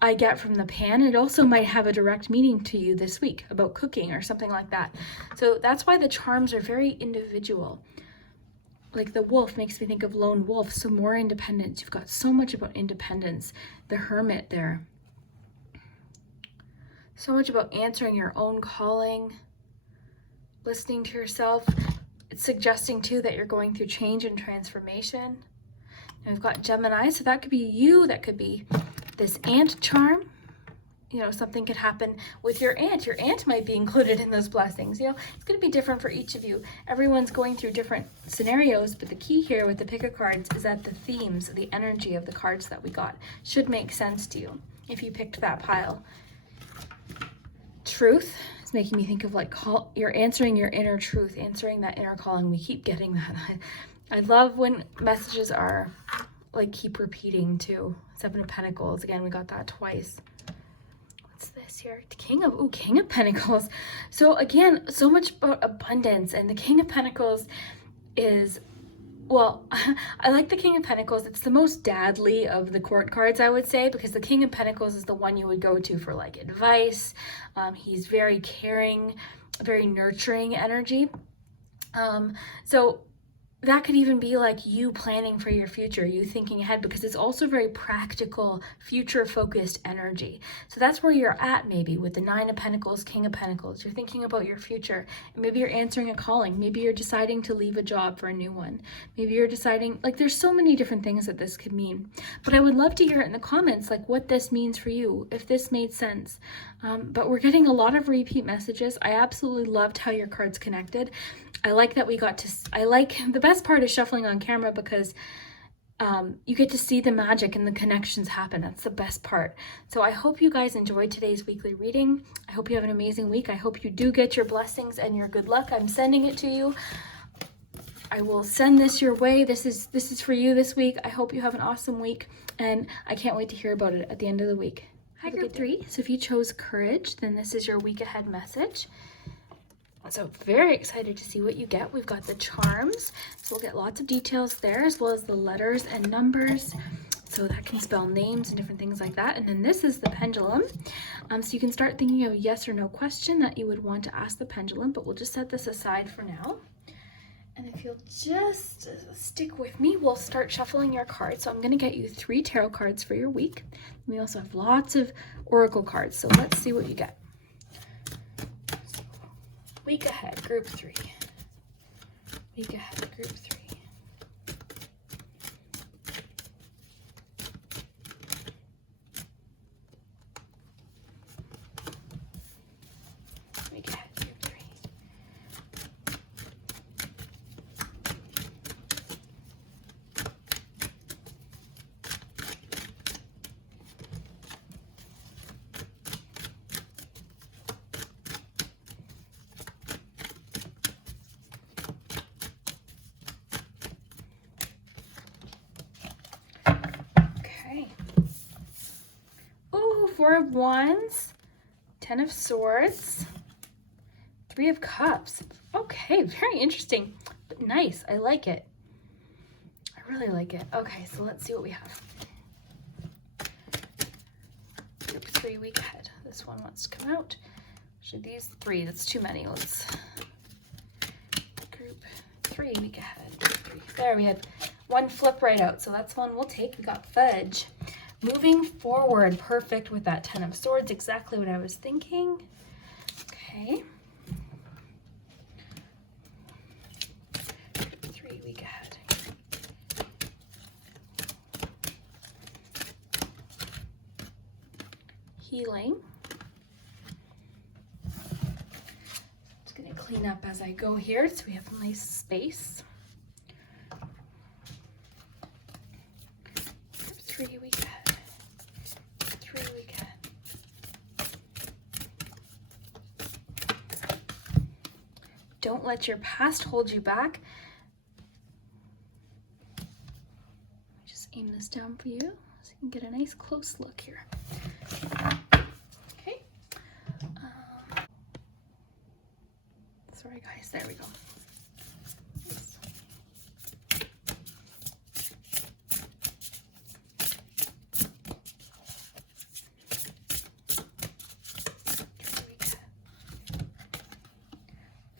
I get from the pan. It also might have a direct meaning to you this week about cooking or something like that. So that's why the charms are very individual. Like the wolf makes me think of lone wolf, so more independence. You've got so much about independence. The hermit there. So much about answering your own calling, listening to yourself. It's suggesting too that you're going through change and transformation. And we've got Gemini, so that could be you, that could be this ant charm. you know, something could happen with your aunt. Your aunt might be included in those blessings. You know, it's going to be different for each of you. Everyone's going through different scenarios, but the key here with the pick a cards is that the themes, the energy of the cards that we got should make sense to you if you picked that pile. Truth is making me think of like you're answering your inner truth, answering that inner calling. We keep getting that. I love when messages are like keep repeating too. 7 of Pentacles. Again, we got that twice. What's this here? King of Pentacles. So again, so much about abundance, and the King of Pentacles is, well, I like the King of Pentacles. It's the most dadly of the court cards, I would say, because the King of Pentacles is the one you would go to for like advice. He's very caring, very nurturing energy. So that could even be like you planning for your future, you thinking ahead, because it's also very practical, future-focused energy. So that's where you're at maybe with the 9 of Pentacles, King of Pentacles. You're thinking about your future. Maybe you're answering a calling. Maybe you're deciding to leave a job for a new one. Maybe you're deciding, like there's so many different things that this could mean. But I would love to hear it in the comments, like what this means for you, if this made sense. But we're getting a lot of repeat messages. I absolutely loved how your cards connected. I like that we got to, the best part is shuffling on camera because you get to see the magic and the connections happen. That's the best part. So I hope you guys enjoyed today's weekly reading. I hope you have an amazing week. I hope you do get your blessings and your good luck. I'm sending it to you. I will send this your way. This is for you this week. I hope you have an awesome week, and I can't wait to hear about it at the end of the week. Hi, Group 3. So if you chose Courage, then this is your week ahead message. So very excited to see what you get. We've got the charms, so we'll get lots of details there, as well as the letters and numbers. So that can spell names and different things like that. And then this is the pendulum. So you can start thinking of a yes or no question that you would want to ask the pendulum, but we'll just set this aside for now. And if you'll just stick with me, we'll start shuffling your cards. So I'm going to get you 3 tarot cards for your week. We also have lots of oracle cards, so let's see what you get. Week ahead, Group 3. Week ahead, Group 3. Week ahead, Group 3. Ooh, 4 of Wands, 10 of Swords, 3 of Cups. Okay, very interesting, but nice. I like it. I really like it. Okay, so let's see what we have. Group 3, week ahead. This one wants to come out. Actually, these 3, that's too many. Let's Group 3, week ahead. Group 3. There, we had one flip right out, so that's one we'll take. We got Fudge. Moving forward, perfect with that 10 of Swords, exactly what I was thinking. Okay. 3, week ahead. Healing. Just going to clean up as I go here so we have a nice space. 3, week ahead. 3, week ahead. Don't let your past hold you back. Just aim this down for you so you can get a nice close look here. Okay. Sorry guys, there we go.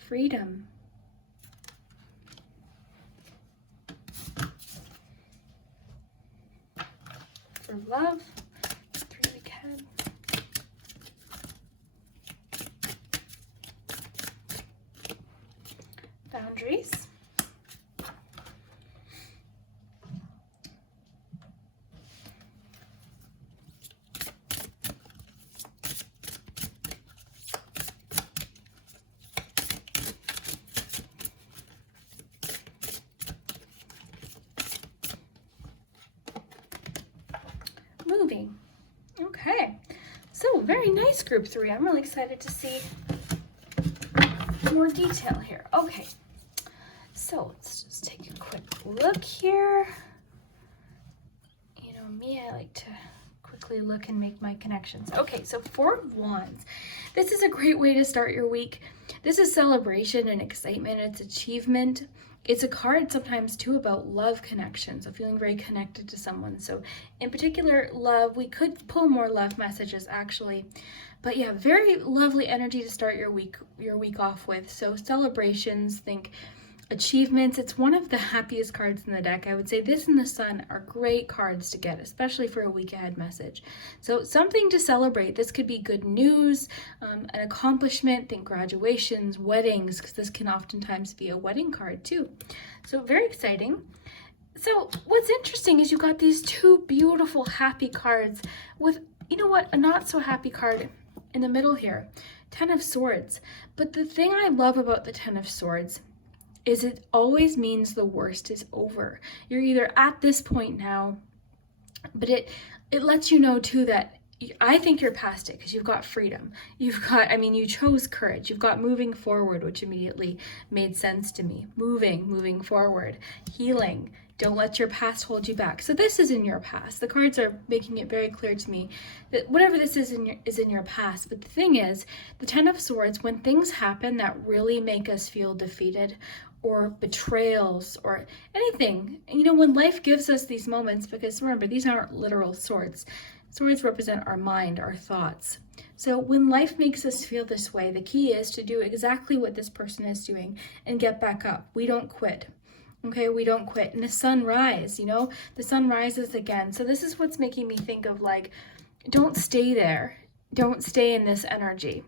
Freedom. For love, 3, week ahead. Boundaries. moving. Okay, so very nice, group 3. I'm really excited to see more detail here. Okay, so let's just take a quick look here. You know me, I like to quickly look and make my connections. Okay, so 4 of Wands. This is a great way to start your week. This is celebration and excitement. It's achievement. It's a card sometimes too about love connection, so feeling very connected to someone. So in particular, love, we could pull more love messages actually. But yeah, very lovely energy to start your week off with. So celebrations, think achievements. It's one of the happiest cards in the deck. I would say this and the Sun are great cards to get, especially for a week ahead message. So something to celebrate. This could be good news, an accomplishment, think graduations, weddings, because this can oftentimes be a wedding card too. So very exciting. So what's interesting is you got these 2 beautiful happy cards with, you know what, a not so happy card in the middle here, 10 of Swords. But the thing I love about the 10 of Swords is it always means the worst is over. You're either at this point now, but it lets you know too that I think you're past it because you've got freedom. You've got, I mean, you chose courage. You've got moving forward, which immediately made sense to me. Moving forward, healing. Don't let your past hold you back. So this is in your past. The cards are making it very clear to me that whatever this is in your past. But the thing is, the 10 of Swords, when things happen that really make us feel defeated, or betrayals, or anything, you know, when life gives us these moments, because remember, these aren't literal swords. Swords represent our mind, our thoughts. So when life makes us feel this way, the key is to do exactly what this person is doing and get back up. We don't quit. Okay, we don't quit. And the sun rises, you know, the sun rises again. So this is what's making me think of like, don't stay there. Don't stay in this energy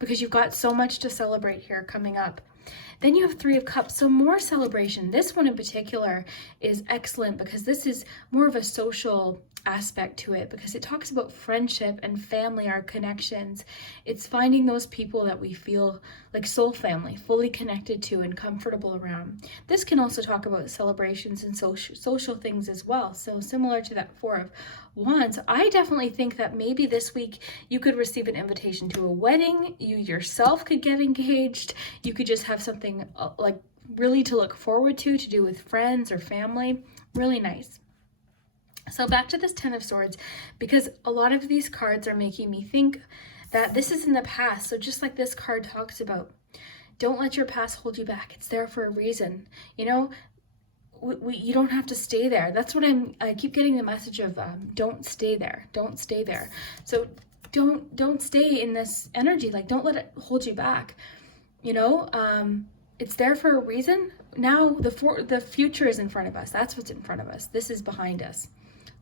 because you've got so much to celebrate here coming up. Then you have 3 of Cups, so more celebration. This one in particular is excellent because this is more of a social aspect to it because it talks about friendship and family, our connections. It's finding those people that we feel like soul family, fully connected to and comfortable around. This can also talk about celebrations and social things as well. So similar to that 4 of Wands, I definitely think that maybe this week you could receive an invitation to a wedding. You yourself could get engaged. You could just have something like really to look forward to do with friends or family. Really nice. So back to this 10 of Swords, because a lot of these cards are making me think that this is in the past. So just like this card talks about, don't let your past hold you back. It's there for a reason. You know, you don't have to stay there. That's what I keep getting the message of, don't stay there. Don't stay there. So don't stay in this energy. Like, don't let it hold you back. You know, it's there for a reason. Now the future is in front of us. That's what's in front of us. This is behind us.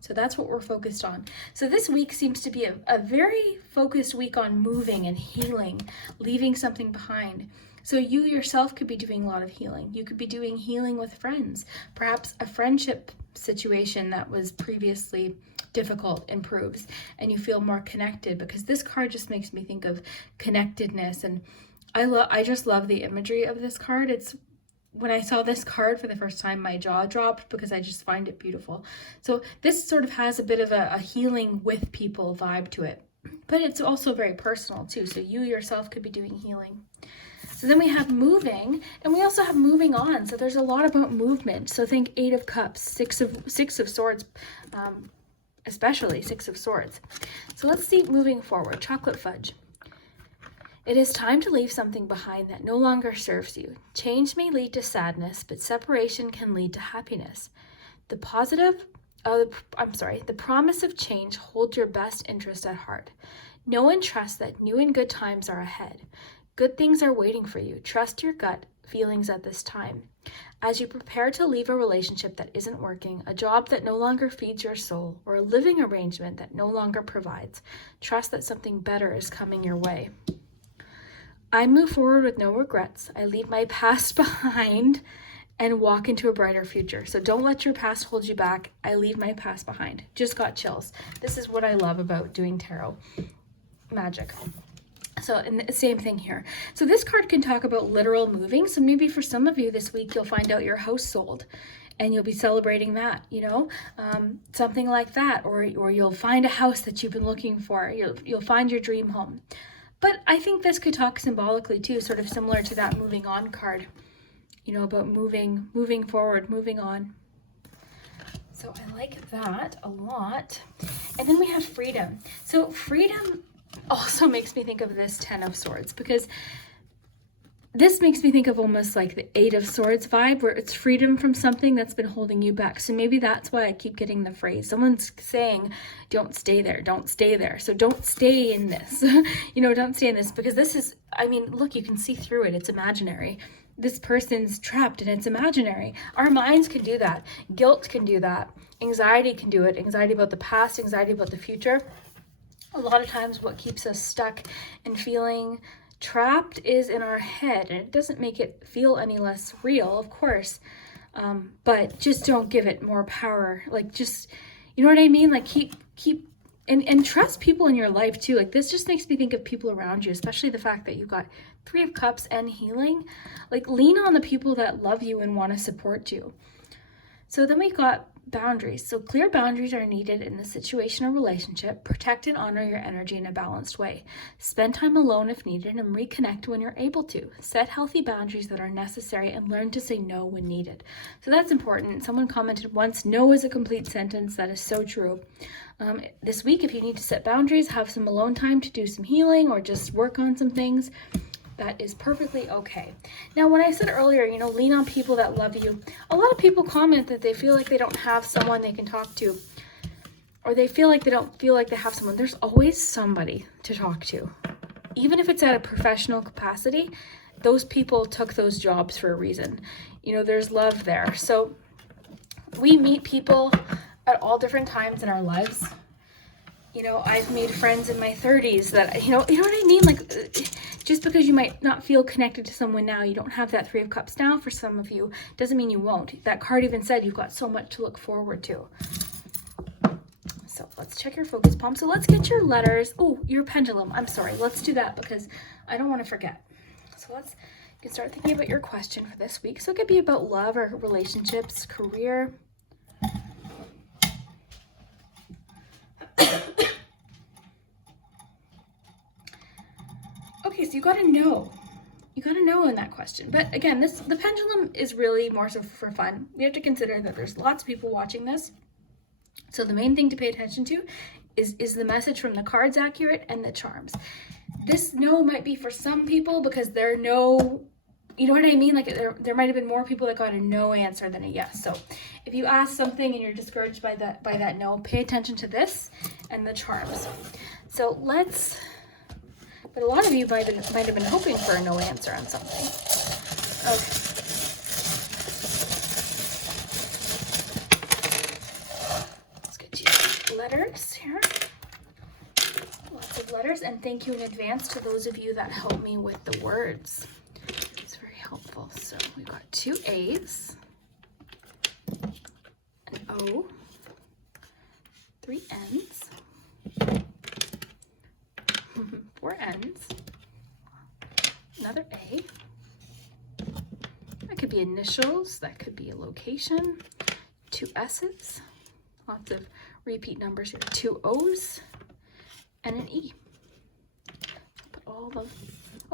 So that's what we're focused on. So this week seems to be a very focused week on moving and healing, leaving something behind. So you yourself could be doing a lot of healing. You could be doing healing with friends. Perhaps a friendship situation that was previously difficult improves and you feel more connected, because this card just makes me think of connectedness. And I just love the imagery of this card. When I saw this card for the first time, my jaw dropped because I just find it beautiful. So this sort of has a bit of a healing with people vibe to it, but it's also very personal too. So you yourself could be doing healing. So then we have moving, and we also have moving on. So there's a lot about movement. So think 8 of Cups, 6 of Swords, especially 6 of Swords. So let's see moving forward. Chocolate fudge. It is time to leave something behind that no longer serves you. Change may lead to sadness, but separation can lead to happiness. The promise of change holds your best interest at heart. Know and trust that new and good times are ahead. Good things are waiting for you. Trust your gut feelings at this time. As you prepare to leave a relationship that isn't working, a job that no longer feeds your soul, or a living arrangement that no longer provides, trust that something better is coming your way. I move forward with no regrets. I leave my past behind and walk into a brighter future. So don't let your past hold you back. I leave my past behind. Just got chills. This is what I love about doing tarot magic. So, and the same thing here. So this card can talk about literal moving. So maybe for some of you this week, you'll find out your house sold and you'll be celebrating that, you know, something like that, or you'll find a house that you've been looking for. You'll find your dream home. But I think this could talk symbolically too, sort of similar to that moving on card, you know, about moving forward, moving on. So I like that a lot. And then we have freedom. So freedom also makes me think of this 10 of Swords, because this makes me think of almost like the 8 of Swords vibe, where it's freedom from something that's been holding you back. So maybe that's why I keep getting the phrase. Someone's saying, don't stay there, don't stay there. So don't stay in this, you know, don't stay in this, because this is, I mean, look, you can see through it. It's imaginary. This person's trapped and it's imaginary. Our minds can do that. Guilt can do that. Anxiety can do it. Anxiety about the past, anxiety about the future. A lot of times what keeps us stuck and feeling trapped is in our head, and it doesn't make it feel any less real, of course, but just don't give it more power. Like, just, you know what I mean? Like, keep and trust people in your life too. Like, this just makes me think of people around you, especially the fact that you've got 3 of Cups and healing. Like, lean on the people that love you and want to support you. So then we got boundaries. So clear boundaries are needed in the situation or relationship. Protect and honor your energy in a balanced way. Spend time alone if needed and reconnect when you're able to. Set healthy boundaries that are necessary and learn to say no when needed. So that's important. Someone commented once, no is a complete sentence. That is so true. This week, if you need to set boundaries, have some alone time to do some healing or just work on some things, that is perfectly okay. Now, when I said earlier, you know, lean on people that love you, a lot of people comment that they feel like they don't have someone they can talk to, or they feel like they don't feel like they have someone. There's always somebody to talk to. Even if it's at a professional capacity, those people took those jobs for a reason. You know, there's love there. So we meet people at all different times in our lives. You know, I've made friends in my 30s that, you know what I mean? Like, just because you might not feel connected to someone now, you don't have that 3 of Cups now for some of you, doesn't mean you won't. That card even said you've got so much to look forward to. So let's check your focus palm. So let's get your letters. Oh, your pendulum. I'm sorry. Let's do that because I don't want to forget. So you can start thinking about your question for this week. So it could be about love or relationships, career. Okay, so you got to know. You got to know in that question. But again, the pendulum is really more so for fun. You have to consider that there's lots of people watching this. So the main thing to pay attention to is the message from the cards accurate and the charms. This no might be for some people because they're no, you know what I mean? Like there might have been more people that got a no answer than a yes. So if you ask something and you're discouraged by that no, pay attention to this and the charms. So but a lot of you might have been hoping for a no answer on something. Okay. Let's get you letters here. Lots of letters, and thank you in advance to those of you that help me with the words. It's very helpful. So we've got 2 A's, an O, 3 N's, 4 N's, another A. That could be initials, that could be a location, 2 S's, lots of repeat numbers here, 2 O's, and an E. Put all the,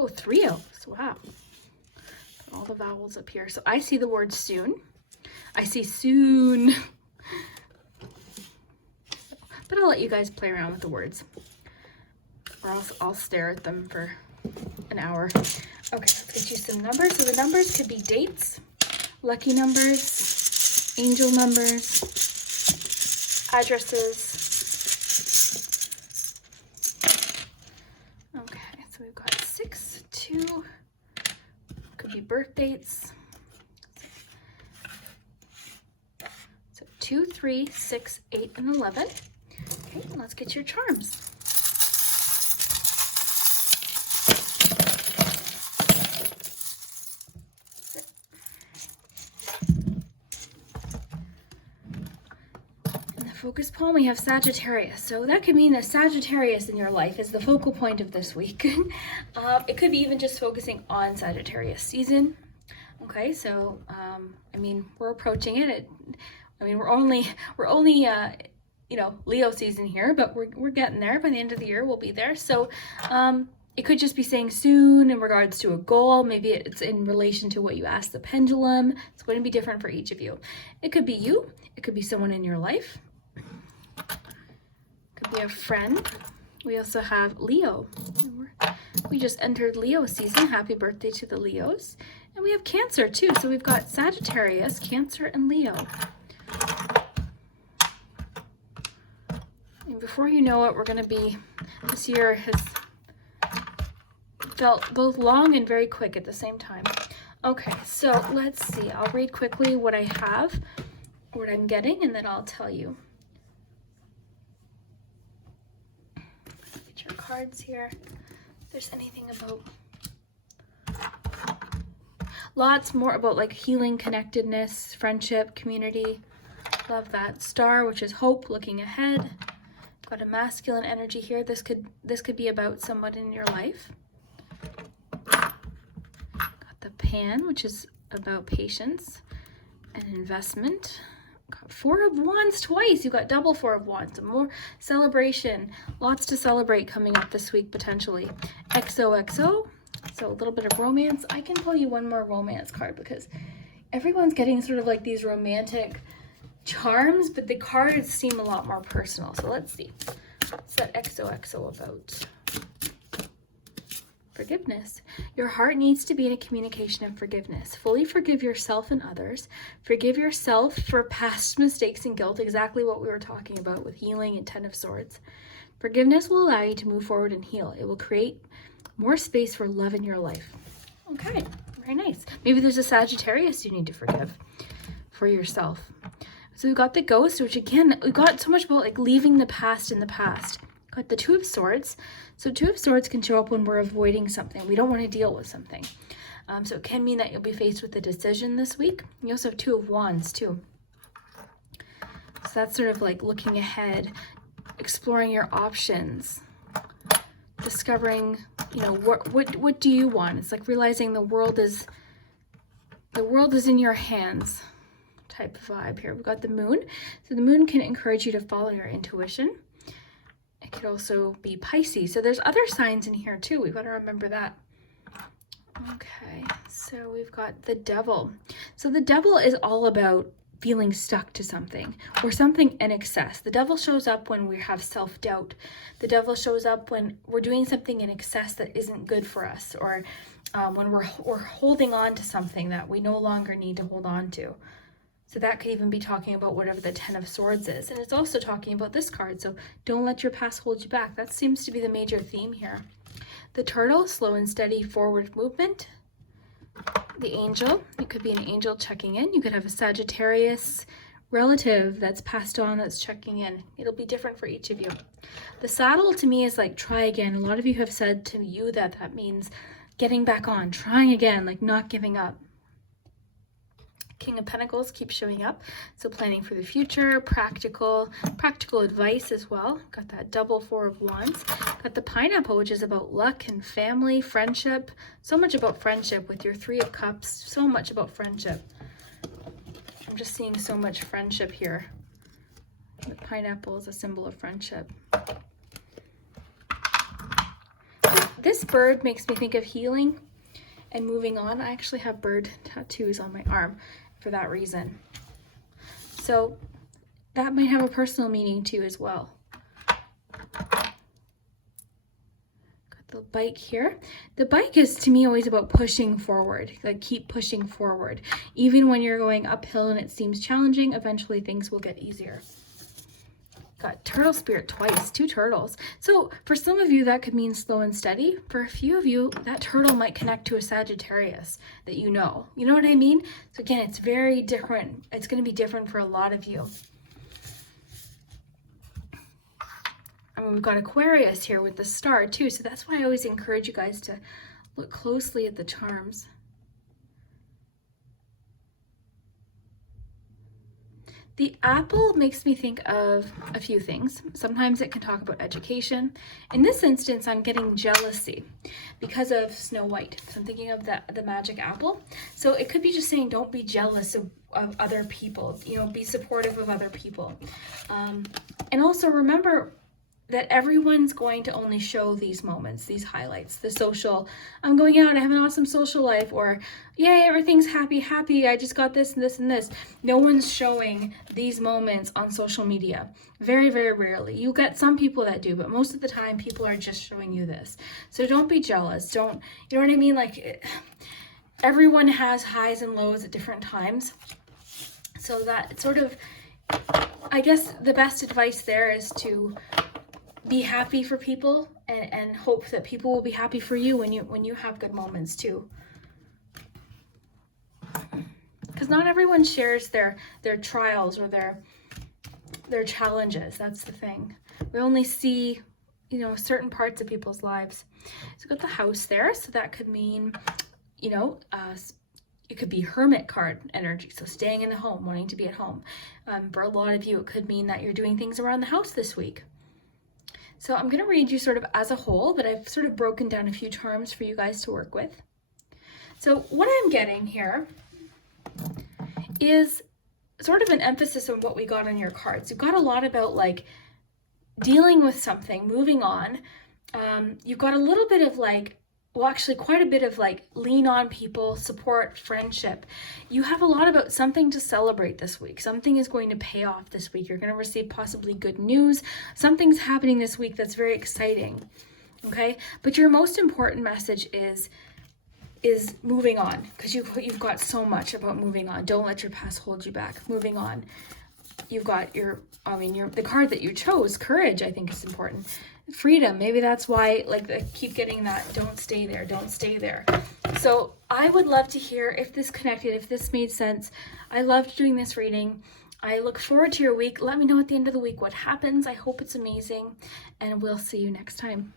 3 O's, wow. Put all the vowels up here. So I see the word soon. I see soon. But I'll let you guys play around with the words. Or else I'll stare at them for an hour. Okay, let's get you some numbers. So the numbers could be dates, lucky numbers, angel numbers, addresses. Okay, so we've got 6, 2, could be birth dates. So 2, 3, 6, 8, and 11. Okay, let's get your charms. Focus palm, we have Sagittarius. So that could mean that Sagittarius in your life is the focal point of this week. It could be even just focusing on Sagittarius season. Okay, so I mean, we're approaching it. We're only you know, Leo season here, but we're getting there. By the end of the year, we'll be there. So it could just be saying soon in regards to a goal. Maybe it's in relation to what you asked the pendulum. It's going to be different for each of you. It could be you. It could be someone in your life. It could be a friend. We also have Leo. We just entered Leo season. Happy birthday to the Leos. And we have Cancer too. So we've got Sagittarius, Cancer, and Leo. And before you know it, we're going to be, this year has felt both long and very quick at the same time. Okay, so let's see. I'll read quickly what I have, what I'm getting, and then I'll tell you. Get your cards here. If there's anything about, lots more about like healing, connectedness, friendship, community. Love that. Star, which is hope, looking ahead. Got a masculine energy here. This could be about someone in your life. Got the Pan, which is about patience and investment. Got Four of Wands twice. You got double Four of Wands. More celebration. Lots to celebrate coming up this week potentially. XOXO. So a little bit of romance. I can pull you one more romance card because everyone's getting sort of like these romantic charms, but the cards seem a lot more personal. So let's see. What's that XOXO about? Forgiveness. Your heart needs to be in a communication of forgiveness. Fully forgive yourself and others. Forgive yourself for past mistakes and guilt, exactly what we were talking about with healing and Ten of Swords. Forgiveness will allow you to move forward and heal. It will create more space for love in your life. Okay, very nice. Maybe there's a Sagittarius you need to forgive for yourself. So we've got the Ghost, which again, we got so much about like leaving the past in the past. Got the Two of Swords. So Two of Swords can show up when we're avoiding something. We don't want to deal with something. So it can mean that you'll be faced with a decision this week. You also have Two of Wands too. So that's sort of like looking ahead, exploring your options, discovering, you know, what do you want? It's like realizing the world is in your hands type of vibe here. We've got the Moon. So the Moon can encourage you to follow your intuition. It could also be Pisces. So there's other signs in here too. We've got to remember that. Okay, so we've got the Devil. So the Devil is all about feeling stuck to something or something in excess. The Devil shows up when we have self-doubt. The Devil shows up when we're doing something in excess that isn't good for us, or when we're holding on to something that we no longer need to hold on to. So that could even be talking about whatever the Ten of Swords is. And it's also talking about this card. So don't let your past hold you back. That seems to be the major theme here. The Turtle, slow and steady forward movement. The Angel, it could be an angel checking in. You could have a Sagittarius relative that's passed on that's checking in. It'll be different for each of you. The Saddle to me is like try again. A lot of you have said to you that means getting back on, trying again, like not giving up. King of Pentacles keeps showing up. So planning for the future, practical advice as well. Got that double Four of Wands. Got the Pineapple, which is about luck and family, friendship. So much about friendship with your Three of Cups. So much about friendship. I'm just seeing so much friendship here. The pineapple is a symbol of friendship. This bird makes me think of healing and moving on. I actually have bird tattoos on my arm for that reason. So that might have a personal meaning too as well. Got the bike here. The bike is to me always about pushing forward, like keep pushing forward. Even when you're going uphill and it seems challenging, eventually things will get easier. Got Turtle Spirit twice, 2 turtles. So for some of you, that could mean slow and steady. For a few of you, that turtle might connect to a Sagittarius that you know. You know what I mean? So again, it's very different. It's going to be different for a lot of you. And we've got Aquarius here with the star too. So that's why I always encourage you guys to look closely at the charms. The apple makes me think of a few things. Sometimes it can talk about education. In this instance, I'm getting jealousy because of Snow White. So I'm thinking of the magic apple. So it could be just saying, don't be jealous of other people, you know, be supportive of other people. And also remember that everyone's going to only show these moments, these highlights, the social, I'm going out, I have an awesome social life, or yay, everything's happy, I just got this and this and this. No one's showing these moments on social media. Very, very rarely. You get some people that do, but most of the time people are just showing you this. So don't be jealous. Don't, you know what I mean? Like, everyone has highs and lows at different times. So that sort of, I guess the best advice there is to be happy for people and hope that people will be happy for you when you have good moments too. Because not everyone shares their trials or their challenges. That's the thing. We only see, you know, certain parts of people's lives. So we've got the house there, so that could mean, you know, it could be hermit card energy, so staying in the home, wanting to be at home. For a lot of you, it could mean that you're doing things around the house this week. So I'm going to read you sort of as a whole, but I've sort of broken down a few terms for you guys to work with. So what I'm getting here is sort of an emphasis on what we got on your cards. You've got a lot about like dealing with something, moving on. You've got a little bit of like, well, actually quite a bit of like lean on people, support, friendship. You have a lot about something to celebrate this week. Something is going to pay off this week. You're going to receive possibly good news. Something's happening this week that's very exciting. Okay? But your most important message is moving on, because you've got so much about moving on. Don't let your past hold you back. Moving on. You've got the card that you chose, courage, I think is important. Freedom, maybe that's why, like, I keep getting that, don't stay there, don't stay there. So I would love to hear if this connected, if this made sense. I loved doing this reading. I look forward to your week. Let me know at the end of the week what happens. I hope it's amazing, and we'll see you next time.